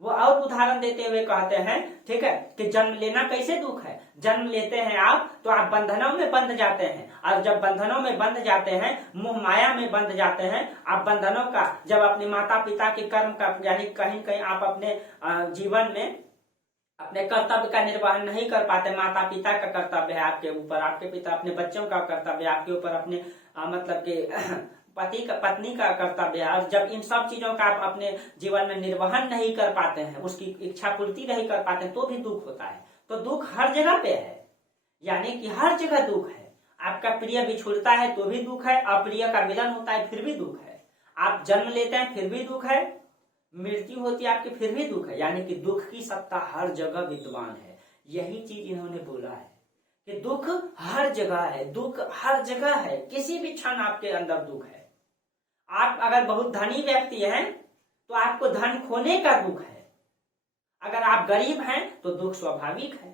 वो और उदाहरण देते हुए कहते हैं, ठीक है, कि जन्म लेना कैसे दुख है। जन्म लेते हैं आप तो आप बंधनों में बंध जाते हैं, और जब बंधनों में बंध जाते हैं, मोह माया में बंध जाते हैं। आप बंधनों का, जब अपने माता पिता के कर्म का, यानी कहीं कहीं आप अपने जीवन में अपने कर्तव्य का निर्वहन नहीं कर पाते। माता पिता का कर्तव्य है आपके ऊपर, आपके पिता अपने बच्चों का कर्तव्य है आपके ऊपर, अपने मतलब कि पत्नी का कर्तव्य है। और जब इन सब चीजों का आप अपने जीवन में निर्वहन नहीं कर पाते हैं, उसकी इच्छा पूर्ति नहीं कर पाते, तो भी दुख होता है। तो दुख हर जगह पे है, यानी कि हर जगह दुख है। आपका प्रिय बिछुड़ता है तो भी दुख है, अप्रिय का मिलन होता है फिर भी दुख है। आप जन्म लेते हैं फिर भी दुख है, मृत्यु होती है आपकी फिर भी दुख है। यानी कि दुख की सत्ता हर जगह विद्यमान है। यही चीज इन्होंने बोला है। कि दुख हर जगह है, दुख हर जगह है, किसी भी क्षण आपके अंदर दुख है। आप अगर बहुत धनी व्यक्ति हैं तो आपको धन खोने का दुख है, अगर आप गरीब हैं तो दुख स्वाभाविक है।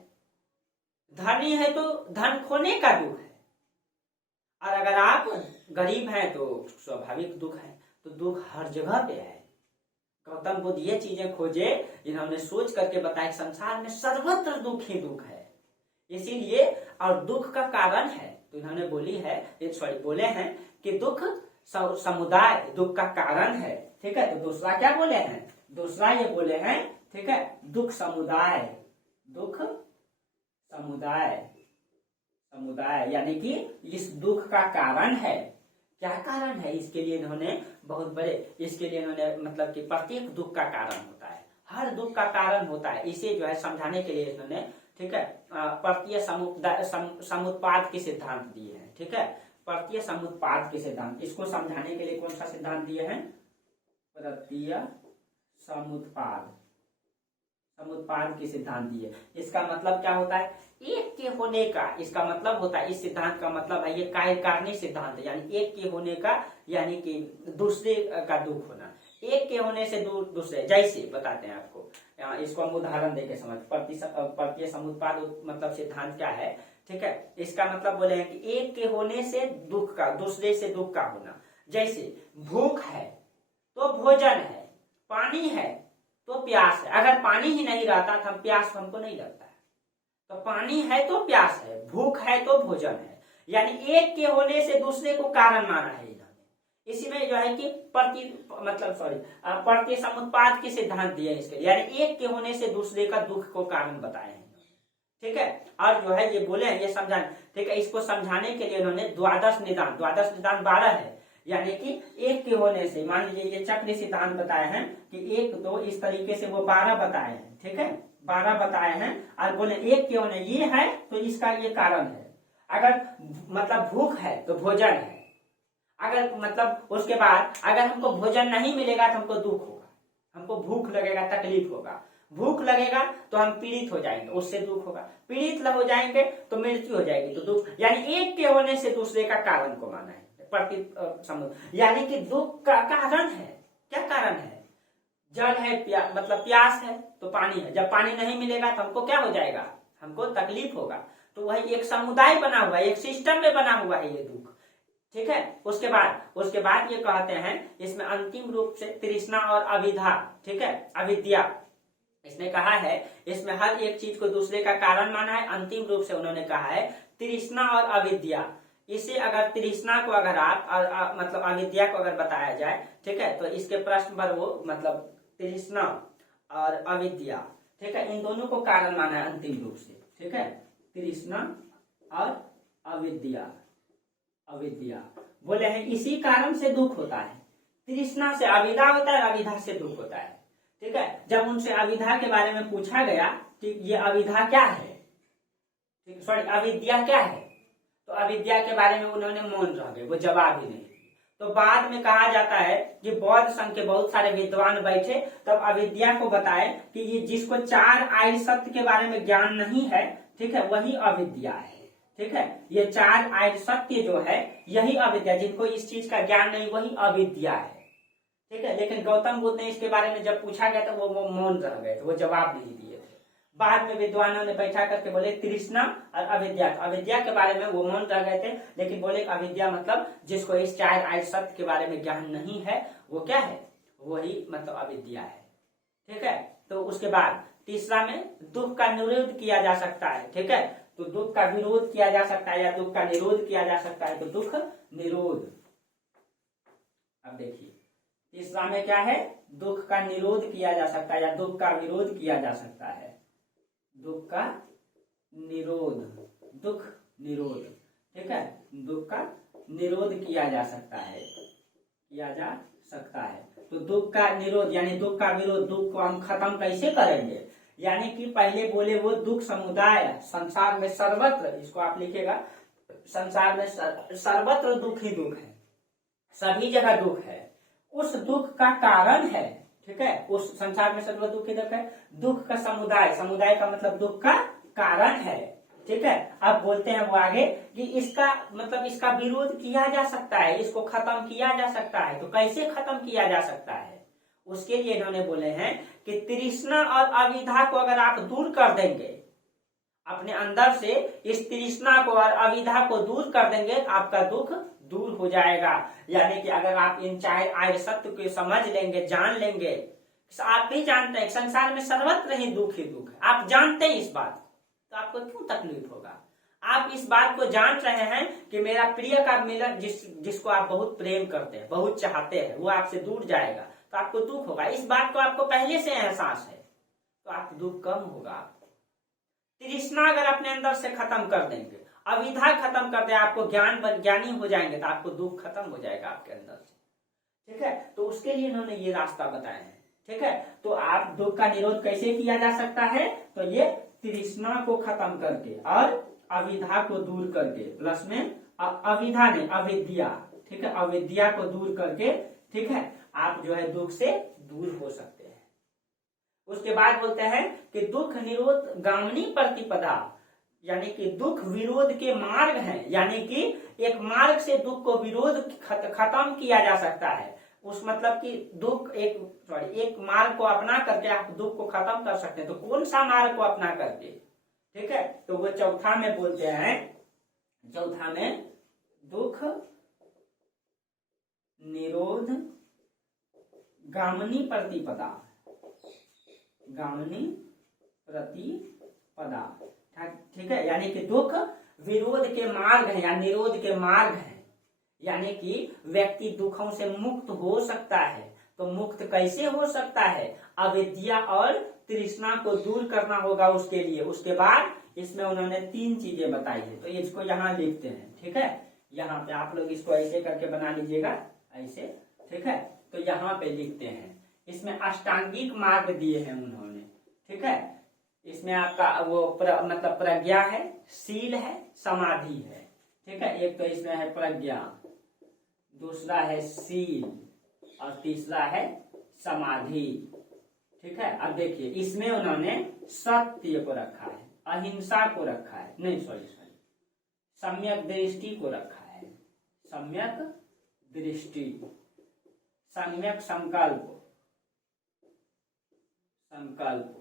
धनी है तो धन खोने का दुख है, और अगर आप गरीब हैं तो स्वाभाविक दुख है। तो दुख हर जगह पे है। गौतम बुद्ध ये चीजें खोजे, इन्होंने सोच करके बताया संसार में सर्वत्र दुख ही दुख है, इसीलिए और दुख का कारण है। तो इन्होंने बोले हैं कि दुख समुदाय दुख का कारण है। ठीक है, तो दूसरा क्या बोले हैं? दूसरा ये बोले हैं, ठीक है, दुख समुदाय, दुख समुदाय, समुदाय यानी कि इस दुख का कारण है। क्या कारण है? इसके लिए इन्होंने बहुत बड़े, इसके लिए इन्होंने मतलब कि प्रत्येक दुख का कारण होता है, हर दुख का कारण होता है। इसे जो है समझाने के लिए इन्होंने, ठीक है, प्रत्यय समुत्पाद के सिद्धांत दिए हैं। ठीक है, प्रत्यय समुत्पाद के सिद्धांत, इसको समझाने के लिए कौन सा सिद्धांत दिए हैं? प्रत्यय समुत्पाद, समुत्पाद के सिद्धांत दिए। इसका मतलब क्या होता है? एक के होने का, इसका मतलब होता है, इस सिद्धांत का मतलब है ये कार्यकारिणी सिद्धांत है, यानी एक के होने का, यानी कि दूसरे का दुख होना, एक के होने से दूसरे। जैसे बताते हैं आपको, इसको हम उदाहरण देके समझ। प्रत्यय समुत्पाद मतलब सिद्धांत क्या है? ठीक है, इसका मतलब बोले हैं कि एक के होने से दुख का, दूसरे से दुख का होना। जैसे भूख है तो भोजन है, पानी है तो प्यास है। अगर पानी ही नहीं रहता तो प्यास हमको नहीं लगता है। तो पानी है तो प्यास है, भूख है तो भोजन है, यानी एक के होने से दूसरे को कारण माना है इन्होंने। इसी में जो है कि प्रत्यय समुत्पाद के सिद्धांत दिए इसके, यानी एक के होने से दूसरे का दुख को कारण बताए हैं। ठीक है, और जो है ये बोले हैं, ये समझाने, ठीक है, इसको समझाने के लिए इन्होंने द्वादश निदान 12 है, यानी कि एक के होने से, मान लीजिए ये चक्र सिद्धांत बताए हैं कि 1 2 इस तरीके से वो 12 बताए हैं। ठीक है, 12 बताए हैं, और बोले एक के होने ये है तो इसका ये कारण है। अगर मतलब भूख है तो भोजन है, अगर मतलब उसके बाद अगर हमको भोजन नहीं मिलेगा तो हमको दुख होगा, हमको भूख लगेगा, तकलीफ होगा। भूख लगेगा तो हम पीड़ित हो जाएंगे, उससे दुख होगा। पीड़ित हो जाएंगे तो मृत्यु हो जाएगी, तो दुख। यानी एक के होने से दूसरे का कारण को माना है यानी कि दुख का कारण है। क्या कारण है? जल है, मतलब प्यास है तो पानी है। जब पानी नहीं मिलेगा तो हमको क्या हो जाएगा? हमको तकलीफ होगा। तो वही एक समुदाय बना हुआ है, एक सिस्टम में बना हुआ है ये दुख। ठीक है, उसके बाद ये कहते हैं इसमें अंतिम रूप से तृष्णा और अविद्या, ठीक है, अविद्या, इसने कहा है इसमें हर एक चीज को दूसरे का कारण माना है। अंतिम रूप से उन्होंने कहा है तृष्णा और अविद्या। इसे अगर तृष्णा को अगर आप मतलब अविद्या को अगर बताया जाए, ठीक है, तो इसके प्रश्न पर वो मतलब तृष्णा और अविद्या, ठीक है, इन दोनों को कारण माना है अंतिम रूप से। ठीक है, तृष्णा और अविद्या, अविद्या बोले हैं इसी कारण से दुख होता है। तृष्णा से अविद्या होता है, अविद्या से दुख होता है। ठीक है, जब उनसे अविद्या के बारे में पूछा गया कि ये अविद्या क्या है, ठीक, सॉरी, अविद्या क्या है, तो अविद्या के बारे में उन्होंने मौन रह गए, वो जवाब ही नहीं। तो बाद में कहा जाता है कि बौद्ध संघ के बहुत सारे विद्वान बैठे, तब अविद्या को बताए कि ये जिसको 4 आर्य सत्य के बारे में ज्ञान नहीं है, ठीक है, वही अविद्या है। ठीक है, ये 4 आर्य सत्य जो है यही अविद्या, जिनको इस चीज का ज्ञान नहीं वही अविद्या है। ठीक है, लेकिन गौतम बुद्ध ने इसके बारे में जब पूछा गया तो वो मौन रह गए थे, वो जवाब नहीं दिए थे। बाद में विद्वानों ने बैठा करके बोले तृष्णा और अविद्या, अविद्या के बारे में वो मौन रह गए थे, लेकिन बोले अविद्या मतलब जिसको इस 4 आर्य सत्य के बारे में ज्ञान नहीं है, वो क्या है, वही मतलब अविद्या है। ठीक है, तो उसके बाद तीसरा में दुख का निरोध किया जा सकता है। ठीक है, तो दुख का विरोध किया जा सकता है या दुख का निरोध किया जा सकता है, तो दुख निरोध। अब देखिए तीसरा में क्या है, दुख का निरोध किया जा सकता है या दुख का विरोध किया जा सकता है। दुख का निरोध, दुख निरोध, ठीक है, दुख का निरोध किया जा सकता है, किया जा सकता है। तो दुख का निरोध यानी दुख का विरोध, दुख को हम खत्म कैसे करेंगे, यानी कि पहले बोले वो दुख समुदाय संसार में सर्वत्र, इसको आप लिखेगा, संसार में सर्वत्र दुख ही दुख है, सभी जगह दुख है। उस दुख का कारण है, ठीक है, उस संसार में सर्वत्र दुख ही दुख है। दुख का समुदाय, समुदाय का मतलब दुख का कारण है। ठीक है। अब बोलते हैं वो आगे कि इसका मतलब इसका विरोध किया जा सकता है, इसको खत्म किया जा सकता है। तो कैसे खत्म किया जा सकता है, उसके लिए इन्होंने बोले हैं कि तृष्णा और अविद्या को अगर आप दूर कर देंगे, अपने अंदर से इस तृष्णा को और अविद्या को दूर कर देंगे, आपका दुख दूर हो जाएगा। यानी कि अगर आप इन चार आर्य सत्य को समझ लेंगे, जान लेंगे, आप भी जानते हैं संसार में सर्वत्र ही दुख ही दुख है, आप जानते हैं इस बात, तो आपको क्यों तकलीफ होगा। आप इस बात को जान रहे हैं कि मेरा प्रिय का मिलन, जिसको आप बहुत प्रेम करते हैं, बहुत चाहते हैं, वो आपसे दूर जाएगा, तो आपको दुख होगा। इस बात को आपको पहले से एहसास है, तो आपको दुख कम होगा। तृष्णा अगर अपने अंदर से खत्म कर देंगे, अविद्या खत्म कर दे, आपको ज्ञानी हो जाएंगे, तो आपको दुख खत्म हो जाएगा आपके अंदर से। ठीक है, तो उसके लिए इन्होंने ये रास्ता बताया है। ठीक है, तो आप दुख का निरोध कैसे किया जा सकता है, तो ये तृष्णा को खत्म करके और अविद्या को दूर करके, प्लस में अविद्या नहीं अविद्या, ठीक है, अविद्या को दूर करके, ठीक है, आप जो है दुख से दूर हो सकते हैं। उसके बाद बोलते हैं कि दुख निरोध गामिनी प्रतिपदा, यानी कि दुख विरोध के मार्ग हैं, यानी कि एक मार्ग से दुख को विरोध खत्म किया जा सकता है। उस मतलब कि दुख एक मार्ग को अपना करके आप दुख को खत्म कर सकते हैं। तो कौन सा मार्ग को अपना करके, ठीक है, तो वो चौथा में बोलते हैं, चौथा में दुख निरोध गामिनी प्रतिपदा, गामिनी प्रतिपदा, ठीक है, यानी कि दुख विरोध के मार्ग है या निरोध के मार्ग है, यानी कि व्यक्ति दुखों से मुक्त हो सकता है। तो मुक्त कैसे हो सकता है, अविद्या और तृष्णा को दूर करना होगा उसके लिए। उसके बाद इसमें उन्होंने 3 चीजें बताई है, तो इसको यहाँ लिखते हैं। ठीक है, यहाँ पे आप लोग इसको ऐसे करके बना लीजिएगा, ऐसे, ठीक है। तो यहाँ पे लिखते हैं, इसमें अष्टांगिक मार्ग दिए हैं उन्होंने। ठीक है, इसमें आपका वो मतलब प्रज्ञा है, शील है, समाधि है। ठीक है, एक तो इसमें है प्रज्ञा, दूसरा है शील और तीसरा है समाधि। ठीक है, अब देखिए इसमें उन्होंने सत्य को रखा है, अहिंसा को रखा है, नहीं सॉरी सम्यक दृष्टि को रखा है, सम्यक दृष्टि, सम्यक संकल्प, संकल्प,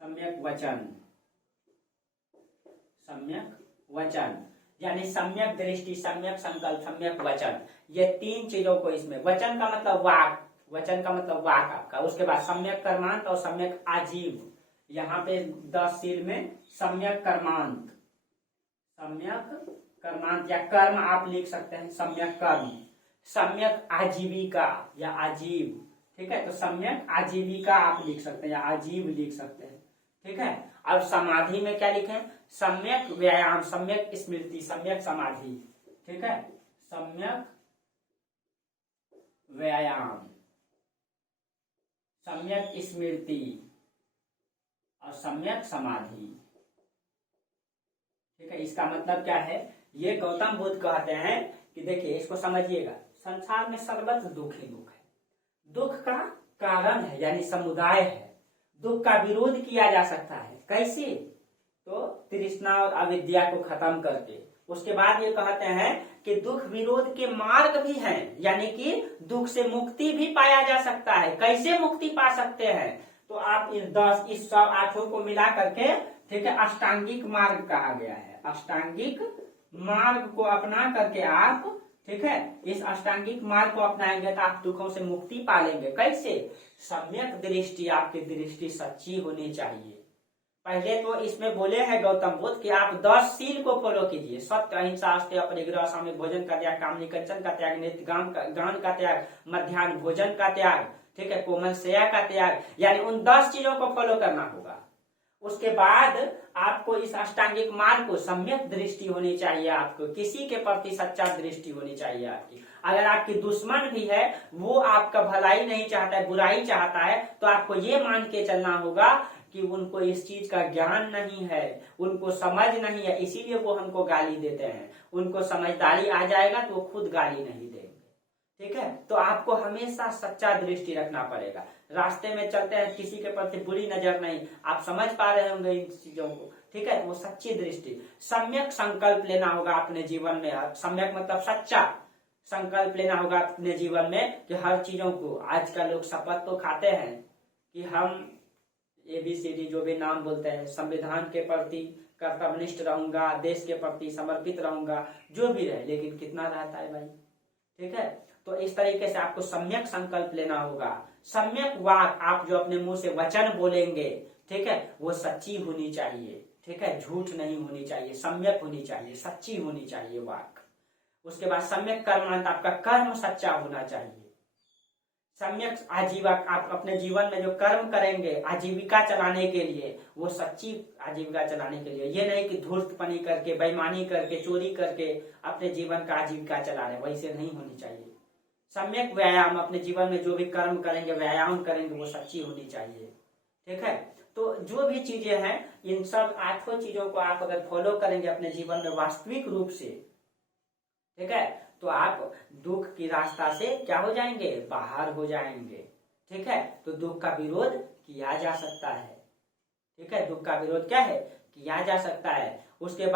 सम्यक वचन, सम्यक वचन, यानी सम्यक दृष्टि, सम्यक संकल्प, सम्यक वचन, ये 3 चीजों को इसमें, वचन का मतलब वाक, वचन का मतलब वाक आपका। उसके बाद सम्यक कर्मांत और सम्यक आजीव, यहाँ पे 10 शील में सम्यक कर्मांत, सम्यक कर्मांत या कर्म आप लिख सकते हैं, सम्यक कर्म, सम्यक आजीविका या आजीव। ठीक है, तो सम्यक आजीविका आप लिख सकते हैं या आजीव लिख सकते हैं। ठीक है, और समाधि में क्या लिखें, सम्यक व्यायाम, सम्यक स्मृति, सम्यक समाधि। ठीक है, सम्यक व्यायाम, सम्यक स्मृति और सम्यक समाधि। ठीक है, इसका मतलब क्या है, ये गौतम बुद्ध कहते हैं कि देखिए इसको समझिएगा, संसार में सर्वत्र दुख ही दुख है, दुख का कारण है यानी समुदाय है, दुख का विरोध किया जा सकता है। कैसे, तो तृष्णा और अविद्या को खत्म करके। उसके बाद ये कहते हैं कि दुख विरोध के मार्ग भी हैं, यानी कि दुख से मुक्ति भी पाया जा सकता है। कैसे मुक्ति पा सकते हैं, तो आप इस 8 को मिला करके, ठीक है, अष्टांगिक मार्ग कहा गया है, अष्टांगिक मार्ग को अपना करके आप, ठीक है, इस अष्टांगिक मार्ग को अपनाएंगे तो आप दुखों से मुक्ति पा लेंगे। कैसे, सम्यक दृष्टि, आपकी दृष्टि सच्ची होनी चाहिए। पहले तो इसमें बोले हैं गौतम बुद्ध कि आप 10 शील को फॉलो कीजिए, सत्य, अहिंसा, अस्तेय, अपरिग्रह, सामूहिक भोजन का त्याग, कामनी कंचन का त्याग, नित्य गान का त्याग, मध्याह्न भोजन का त्याग, ठीक है, कोमल शय्या का त्याग, यानी उन 10 चीजों को फॉलो करना होगा। उसके बाद आपको इस अष्टांगिक मार्ग को, सम्यक दृष्टि होनी चाहिए, आपको किसी के प्रति सच्चा दृष्टि होनी चाहिए आपकी। अगर आपकी दुश्मन भी है, वो आपका भलाई नहीं चाहता है, बुराई चाहता है, तो आपको ये मान के चलना होगा कि उनको इस चीज का ज्ञान नहीं है, उनको समझ नहीं है, इसीलिए वो हमको गाली देते हैं। उनको समझदारी आ जाएगा तो वो खुद गाली नहीं देंगे। ठीक है। तो आपको हमेशा सच्चा दृष्टि रखना पड़ेगा, रास्ते में चलते हैं किसी के प्रति बुरी नजर नहीं, आप समझ पा रहे होंगे इन चीजों को, ठीक है। वो सच्ची दृष्टि, सम्यक संकल्प लेना होगा अपने जीवन में, सम्यक मतलब सच्चा संकल्प लेना होगा अपने जीवन में कि हर चीजों को, आजकल लोग शपथ तो खाते हैं कि हम ABCD जो भी नाम बोलते हैं, संविधान के प्रति कर्तव्यनिष्ठ रहूंगा, देश के प्रति समर्पित रहूंगा, जो भी रहे, लेकिन कितना रहता है भाई, ठीक है। तो इस तरीके से आपको सम्यक संकल्प लेना होगा, सम्यक वाक, आप जो अपने मुंह से वचन बोलेंगे, ठीक है, वो सच्ची होनी चाहिए, ठीक है, झूठ नहीं होनी चाहिए, सम्यक होनी चाहिए, सच्ची होनी चाहिए वाक। उसके बाद सम्यक कर्मांत, आपका कर्म सच्चा होना चाहिए। सम्यक आजीवक, आप अपने जीवन में जो कर्म करेंगे आजीविका चलाने के लिए, वो सच्ची आजीविका चलाने के लिए, ये नहीं कि धूर्तपनी करके, बेईमानी करके, चोरी करके अपने जीवन का आजीविका चला रहे, वैसे नहीं होनी चाहिए। सम्यक व्यायाम, अपने जीवन में जो भी कर्म करेंगे, व्यायाम करेंगे, वो सच्ची होनी चाहिए, ठीक है। तो जो भी चीजें हैं, इन सब 8 चीजों को आप अगर फॉलो करेंगे अपने जीवन में वास्तविक रूप से, ठीक है, तो आप दुख की रास्ता से क्या हो जाएंगे, बाहर हो जाएंगे, ठीक है। तो दुख का विरोध किया जा सकता है, ठीक है, दुख का विरोध क्या है, किया जा सकता है। उसके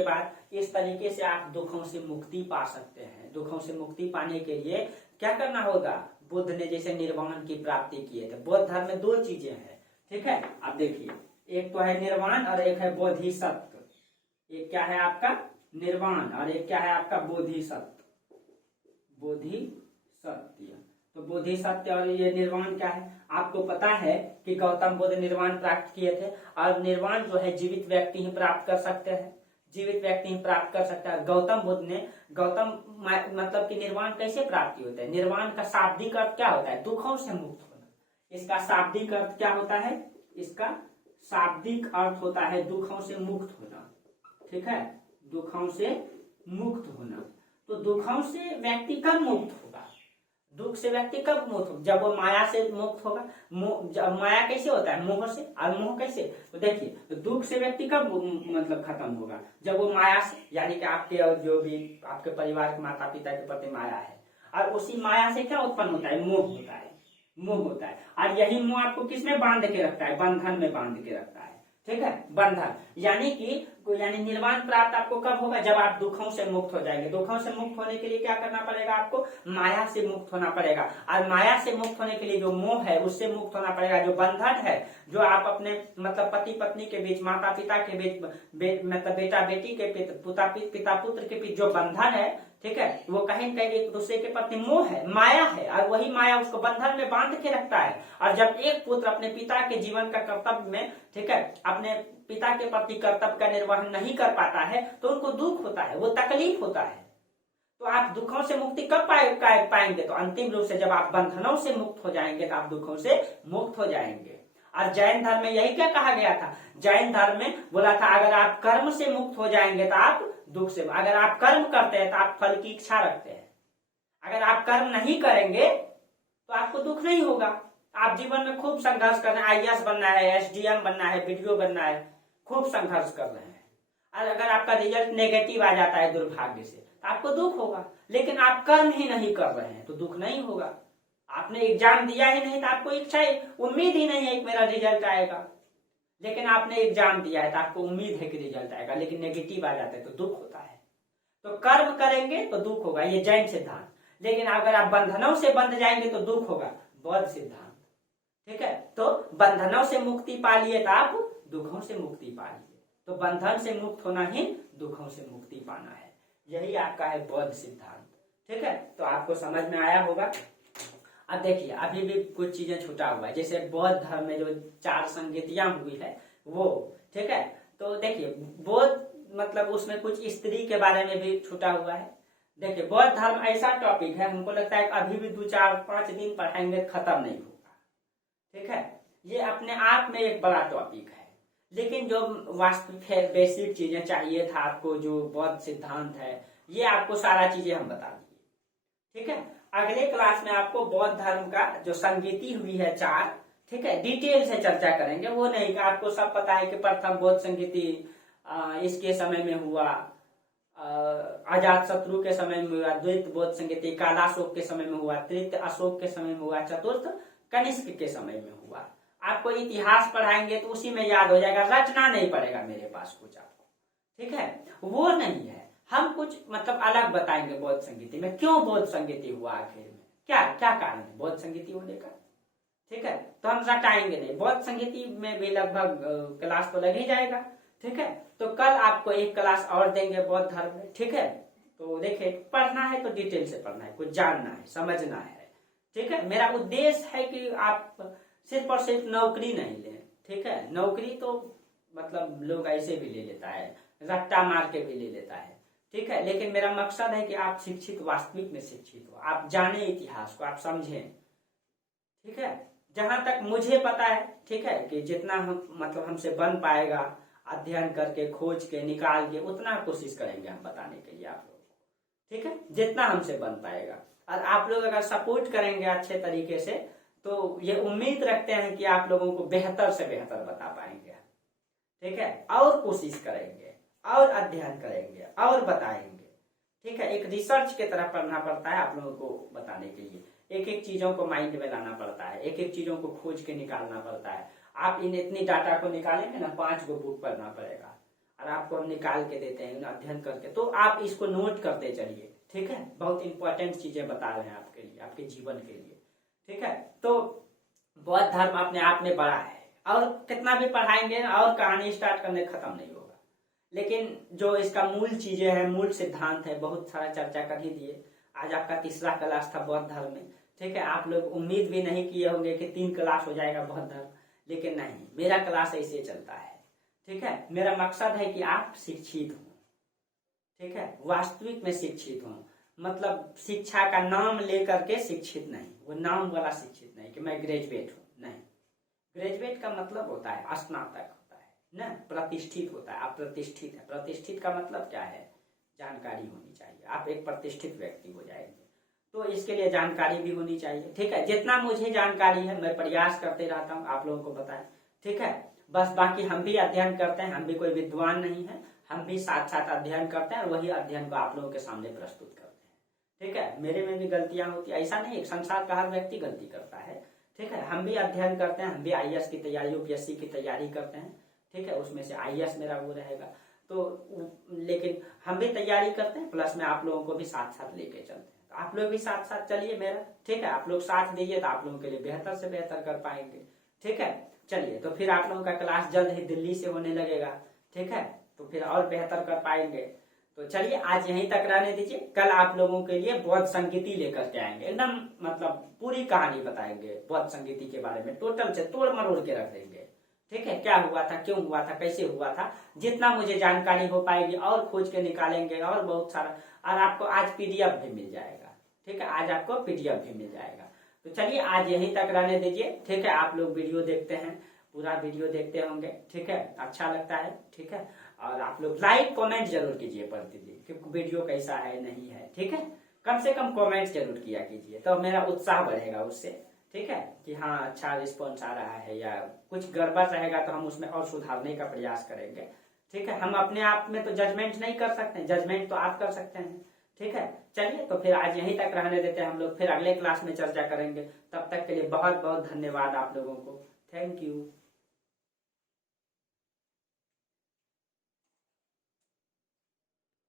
बाद इस तरीके से आप दुखों से मुक्ति पा सकते हैं। दुखों से मुक्ति पाने के लिए क्या करना होगा, बुद्ध ने जैसे निर्वाण की प्राप्ति किए थे। बौद्ध धर्म में 2 चीजें हैं, ठीक है। आप देखिए, एक तो है निर्वाण और एक है बोधिसत्व। एक क्या है आपका निर्वाण और एक क्या है आपका बोधिसत्व। बोधिसत्व, तो बोधिसत्व और ये निर्वाण क्या है, आपको पता है कि गौतम बुद्ध निर्वाण प्राप्त किए थे, और निर्वाण जो है जीवित व्यक्ति ही प्राप्त कर सकते हैं, जीवित व्यक्ति ही प्राप्त कर सकता है। गौतम बुद्ध ने, मतलब कि निर्वाण कैसे प्राप्ति होता है, निर्वाण का शाब्दिक अर्थ क्या होता है, दुखों से मुक्त होना। इसका शाब्दिक अर्थ क्या होता है, इसका शाब्दिक अर्थ होता है दुखों से मुक्त होना, ठीक है, दुखों से मुक्त होना। तो दुखों से व्यक्ति कब मुक्त होगा, दुख से व्यक्ति कब मुक्त होगा, जब वो माया से मुक्त होगा। जब माया कैसे होता है, मोह से, और मोह कैसे, तो देखिए, तो दुख से व्यक्ति कब मतलब खत्म होगा, जब वो माया से, यानी कि आपके और जो भी आपके परिवार के माता पिता के प्रति माया है, और उसी माया से क्या उत्पन्न होता है, मोह होता है, मोह होता है। और यही मोह आपको किसमें बांध के रखता है, बंधन में बांध के रखता है, ठीक है, बंधन। यानी निर्वाण प्राप्त आपको कब होगा, जब आप दुखों से मुक्त हो जाएंगे। दुखों से मुक्त होने के लिए क्या करना पड़ेगा, आपको माया से मुक्त होना पड़ेगा, और माया से मुक्त होने के लिए जो मोह है उससे मुक्त होना पड़ेगा। जो बंधन है, जो आप अपने मतलब पति पत्नी के बीच, माता पिता के बीच, मतलब बेटा बेटी के पिता पुत्र के बीच जो बंधन है, ठीक है, वो कहीं न कहीं एक दूसरे के प्रति मोह है, माया है, और वही माया उसको बंधन में बांध के रखता है। और जब एक पुत्र अपने पिता के जीवन का कर्तव्य में, ठीक है, अपने पिता के प्रति कर्तव्य का निर्वहन नहीं कर पाता है, तो उनको दुख होता है, वो तकलीफ होता है। तो आप दुखों से मुक्ति कब पाएंगे, तो अंतिम रूप से जब आप बंधनों से मुक्त हो जाएंगे, तो आप दुखों से मुक्त हो जाएंगे। और जैन धर्म में यही क्या कहा गया था, जैन धर्म में बोला था, अगर आप कर्म से मुक्त हो जाएंगे तो आप दुख से, अगर आप कर्म करते हैं तो आप फल की इच्छा रखते हैं, अगर आप कर्म नहीं करेंगे तो आपको दुख नहीं होगा। आप जीवन में खूब संघर्ष कर रहे हैं, IAS बनना है, SDM बनना है, BDO बनना है, खूब संघर्ष कर रहे हैं, और अगर आपका रिजल्ट नेगेटिव आ जाता है दुर्भाग्य से, तो आपको दुख होगा। लेकिन आप कर्म ही नहीं कर रहे हैं तो दुख नहीं होगा। आपने एग्जाम दिया ही नहीं तो आपको इच्छा, उम्मीद ही नहीं है कि मेरा रिजल्ट आएगा, लेकिन आपने एग्जाम दिया है तो आपको उम्मीद है कि रिजल्ट आएगा, लेकिन नेगेटिव आ जाता है तो दुख होता है। तो कर्म करेंगे तो दुख होगा, ये जैन सिद्धांत। लेकिन अगर आप बंधनों से बंध जाएंगे तो दुख होगा, बौद्ध सिद्धांत, ठीक है। तो बंधनों से मुक्ति पा लिए तो आप दुखों से मुक्ति पा लिए। तो बंधन से मुक्त होना ही दुखों से मुक्ति पाना है, यही आपका है बौद्ध सिद्धांत, ठीक है। तो आपको समझ में आया होगा। अब देखिए, अभी भी कुछ चीजें छूटा हुआ है, जैसे बौद्ध धर्म में जो 4 संगतियां हुई है वो, ठीक है। तो देखिए, बौद्ध मतलब उसमें कुछ स्त्री के बारे में भी छूटा हुआ है। देखिए, बौद्ध धर्म ऐसा टॉपिक है, हमको लगता है कि अभी भी 2-4-5 दिन पढ़ाएंगे खत्म नहीं होगा, ठीक है। ये अपने आप में एक बड़ा टॉपिक है, लेकिन जो वास्तविक है, बेसिक चीजें चाहिए था आपको, जो बौद्ध सिद्धांत है, ये आपको सारा चीजें हम बता दिए, ठीक है। अगले क्लास में आपको बौद्ध धर्म का जो संगीति हुई है 4, ठीक है, डिटेल से चर्चा करेंगे। वो नहीं कि आपको सब पता है कि प्रथम बौद्ध संगीति इसके समय में हुआ, अजात शत्रु के समय में हुआ, द्वितीय बौद्ध संगीति कालाशोक के समय में हुआ, तृतीय अशोक के समय में हुआ, चतुर्थ कनिष्क के समय में हुआ। आपको इतिहास पढ़ाएंगे तो उसी में याद हो जाएगा, रचना नहीं पड़ेगा मेरे पास कुछ आपको, ठीक है, वो नहीं है। हम कुछ मतलब अलग बताएंगे बौद्ध संगीति में, क्यों बौद्ध संगीति हुआ आखिर में, क्या क्या कारण है बौद्ध संगीति होने का, ठीक है। तो हम रटाएंगे नहीं, बौद्ध संगीति में भी लगभग क्लास तो लग ही जाएगा, ठीक है। तो कल आपको एक क्लास और देंगे बौद्ध धर्म में, ठीक है। तो देखिए, पढ़ना है तो डिटेल से पढ़ना है, कुछ जानना है, समझना है, ठीक है। मेरा उद्देश्य है कि आप सिर्फ और सिर्फ नौकरी नहीं लें, ठीक है। नौकरी तो मतलब लोग ऐसे भी ले लेता है, रट्टा मार के भी ले लेता है, ठीक है। लेकिन मेरा मकसद है कि आप शिक्षित, वास्तविक में शिक्षित हो, आप जाने इतिहास को, आप समझें, ठीक है। जहां तक मुझे पता है, ठीक है, कि जितना हम मतलब हमसे बन पाएगा अध्ययन करके, खोज के, निकाल के, उतना कोशिश करेंगे हम बताने के लिए आप लोगों को, ठीक है, जितना हमसे बन पाएगा। और आप लोग अगर सपोर्ट करेंगे अच्छे तरीके से तो ये उम्मीद रखते हैं कि आप लोगों को बेहतर से बेहतर बता पाएंगे, ठीक है। और कोशिश करेंगे और अध्ययन करेंगे और बताएंगे, ठीक है। एक रिसर्च की तरह पढ़ना पड़ता है आप लोगों को बताने के लिए, एक एक चीजों को माइंड में लाना पड़ता है, एक एक चीजों को खोज के निकालना पड़ता है। आप इन इतनी डाटा को निकालेंगे ना, 5 गो बुक पढ़ना पड़ेगा, और आपको हम निकाल के देते हैं अध्ययन करके, तो आप इसको नोट करते चलिए, ठीक है। बहुत इंपॉर्टेंट चीजें बता रहे हैं आपके लिए, आपके जीवन के लिए, ठीक है। तो बौद्ध धर्म अपने आप में बड़ा है, और कितना भी पढ़ाएंगे और कहानी स्टार्ट करने खत्म नहीं होगा। लेकिन जो इसका मूल चीजें हैं, मूल सिद्धांत है, बहुत सारा चर्चा कर ही दिए। आज आपका तीसरा क्लास था बौद्ध धर्म में, ठीक है। आप लोग उम्मीद भी नहीं किए होंगे कि 3 क्लास हो जाएगा बौद्ध धर्म, लेकिन नहीं, मेरा क्लास ऐसे चलता है, ठीक है। मेरा मकसद है कि आप शिक्षित हो, ठीक है, वास्तविक में शिक्षित हो, मतलब शिक्षा का नाम लेकर के शिक्षित नहीं, वो नाम वाला शिक्षित नहीं कि मैं ग्रेजुएट हूं, नहीं। ग्रेजुएट का मतलब होता है स्नातक होता है ना, प्रतिष्ठित होता है, आप प्रतिष्ठित है। प्रतिष्ठित का मतलब क्या है, जानकारी होनी चाहिए, आप एक प्रतिष्ठित व्यक्ति हो जाएंगे, तो इसके लिए जानकारी भी होनी चाहिए, ठीक है। जितना मुझे जानकारी है मैं प्रयास करते रहता हूँ आप लोगों को बताएं, ठीक है। बस बाकी हम भी अध्ययन करते हैं, हम भी कोई विद्वान नहीं है, हम भी साथ साथ अध्ययन करते हैं और वही अध्ययन को आप लोगों के सामने प्रस्तुत करते हैं, ठीक है। मेरे में भी गलतियां होती है, ऐसा नहीं, एक संसार का हर व्यक्ति गलती करता है, ठीक है। हम भी अध्ययन करते हैं, हम भी IAS की तैयारी, UPSC की तैयारी करते हैं, ठीक है। उसमें से IAS मेरा वो रहेगा, तो लेकिन हम भी तैयारी करते हैं, प्लस में आप लोगों को भी साथ साथ लेके चलते हैं। तो आप लोग भी साथ साथ चलिए मेरा, ठीक है। आप लोग साथ दीजिए तो आप लोगों के लिए बेहतर से बेहतर कर पाएंगे, ठीक है। चलिए, तो फिर आप लोगों का क्लास जल्द ही दिल्ली से होने लगेगा, ठीक है, तो फिर और बेहतर कर पाएंगे। तो चलिए, आज यहीं तक रहने दीजिए, कल आप लोगों के लिए बौद्ध संगीति लेकर के आएंगे, एकदम मतलब पूरी कहानी बताएंगे बौद्ध संगीति के बारे में, टोटल से तोड़ मरोड़ के रख देंगे, ठीक है। क्या हुआ था, क्यों हुआ था, कैसे हुआ था, जितना मुझे जानकारी हो पाएगी और खोज के निकालेंगे, और बहुत सारा। और आपको आज PDF भी मिल जाएगा, ठीक है, आज आपको PDF भी मिल जाएगा। तो चलिए, आज यहीं तक रहने दीजिए, ठीक है। आप लोग वीडियो देखते हैं, पूरा वीडियो देखते होंगे, ठीक है, अच्छा लगता है, ठीक है। और आप लोग लाइक कमेंट जरूर कीजिए प्रतिदिन कि वीडियो कैसा है, नहीं है, ठीक है। कम से कम कमेंट जरूर किया कीजिए, तो मेरा उत्साह बढ़ेगा उससे, ठीक है, कि हाँ अच्छा रिस्पॉन्स आ रहा है, या कुछ गड़बड़ रहेगा तो हम उसमें और सुधारने का प्रयास करेंगे, ठीक है। हम अपने आप में तो जजमेंट नहीं कर सकते, जजमेंट तो आप कर सकते हैं, ठीक है। चलिए, तो फिर आज यहीं तक रहने देते हैं हम लोग, फिर अगले क्लास में चर्चा करेंगे। तब तक के लिए बहुत बहुत धन्यवाद आप लोगों को, थैंक यू।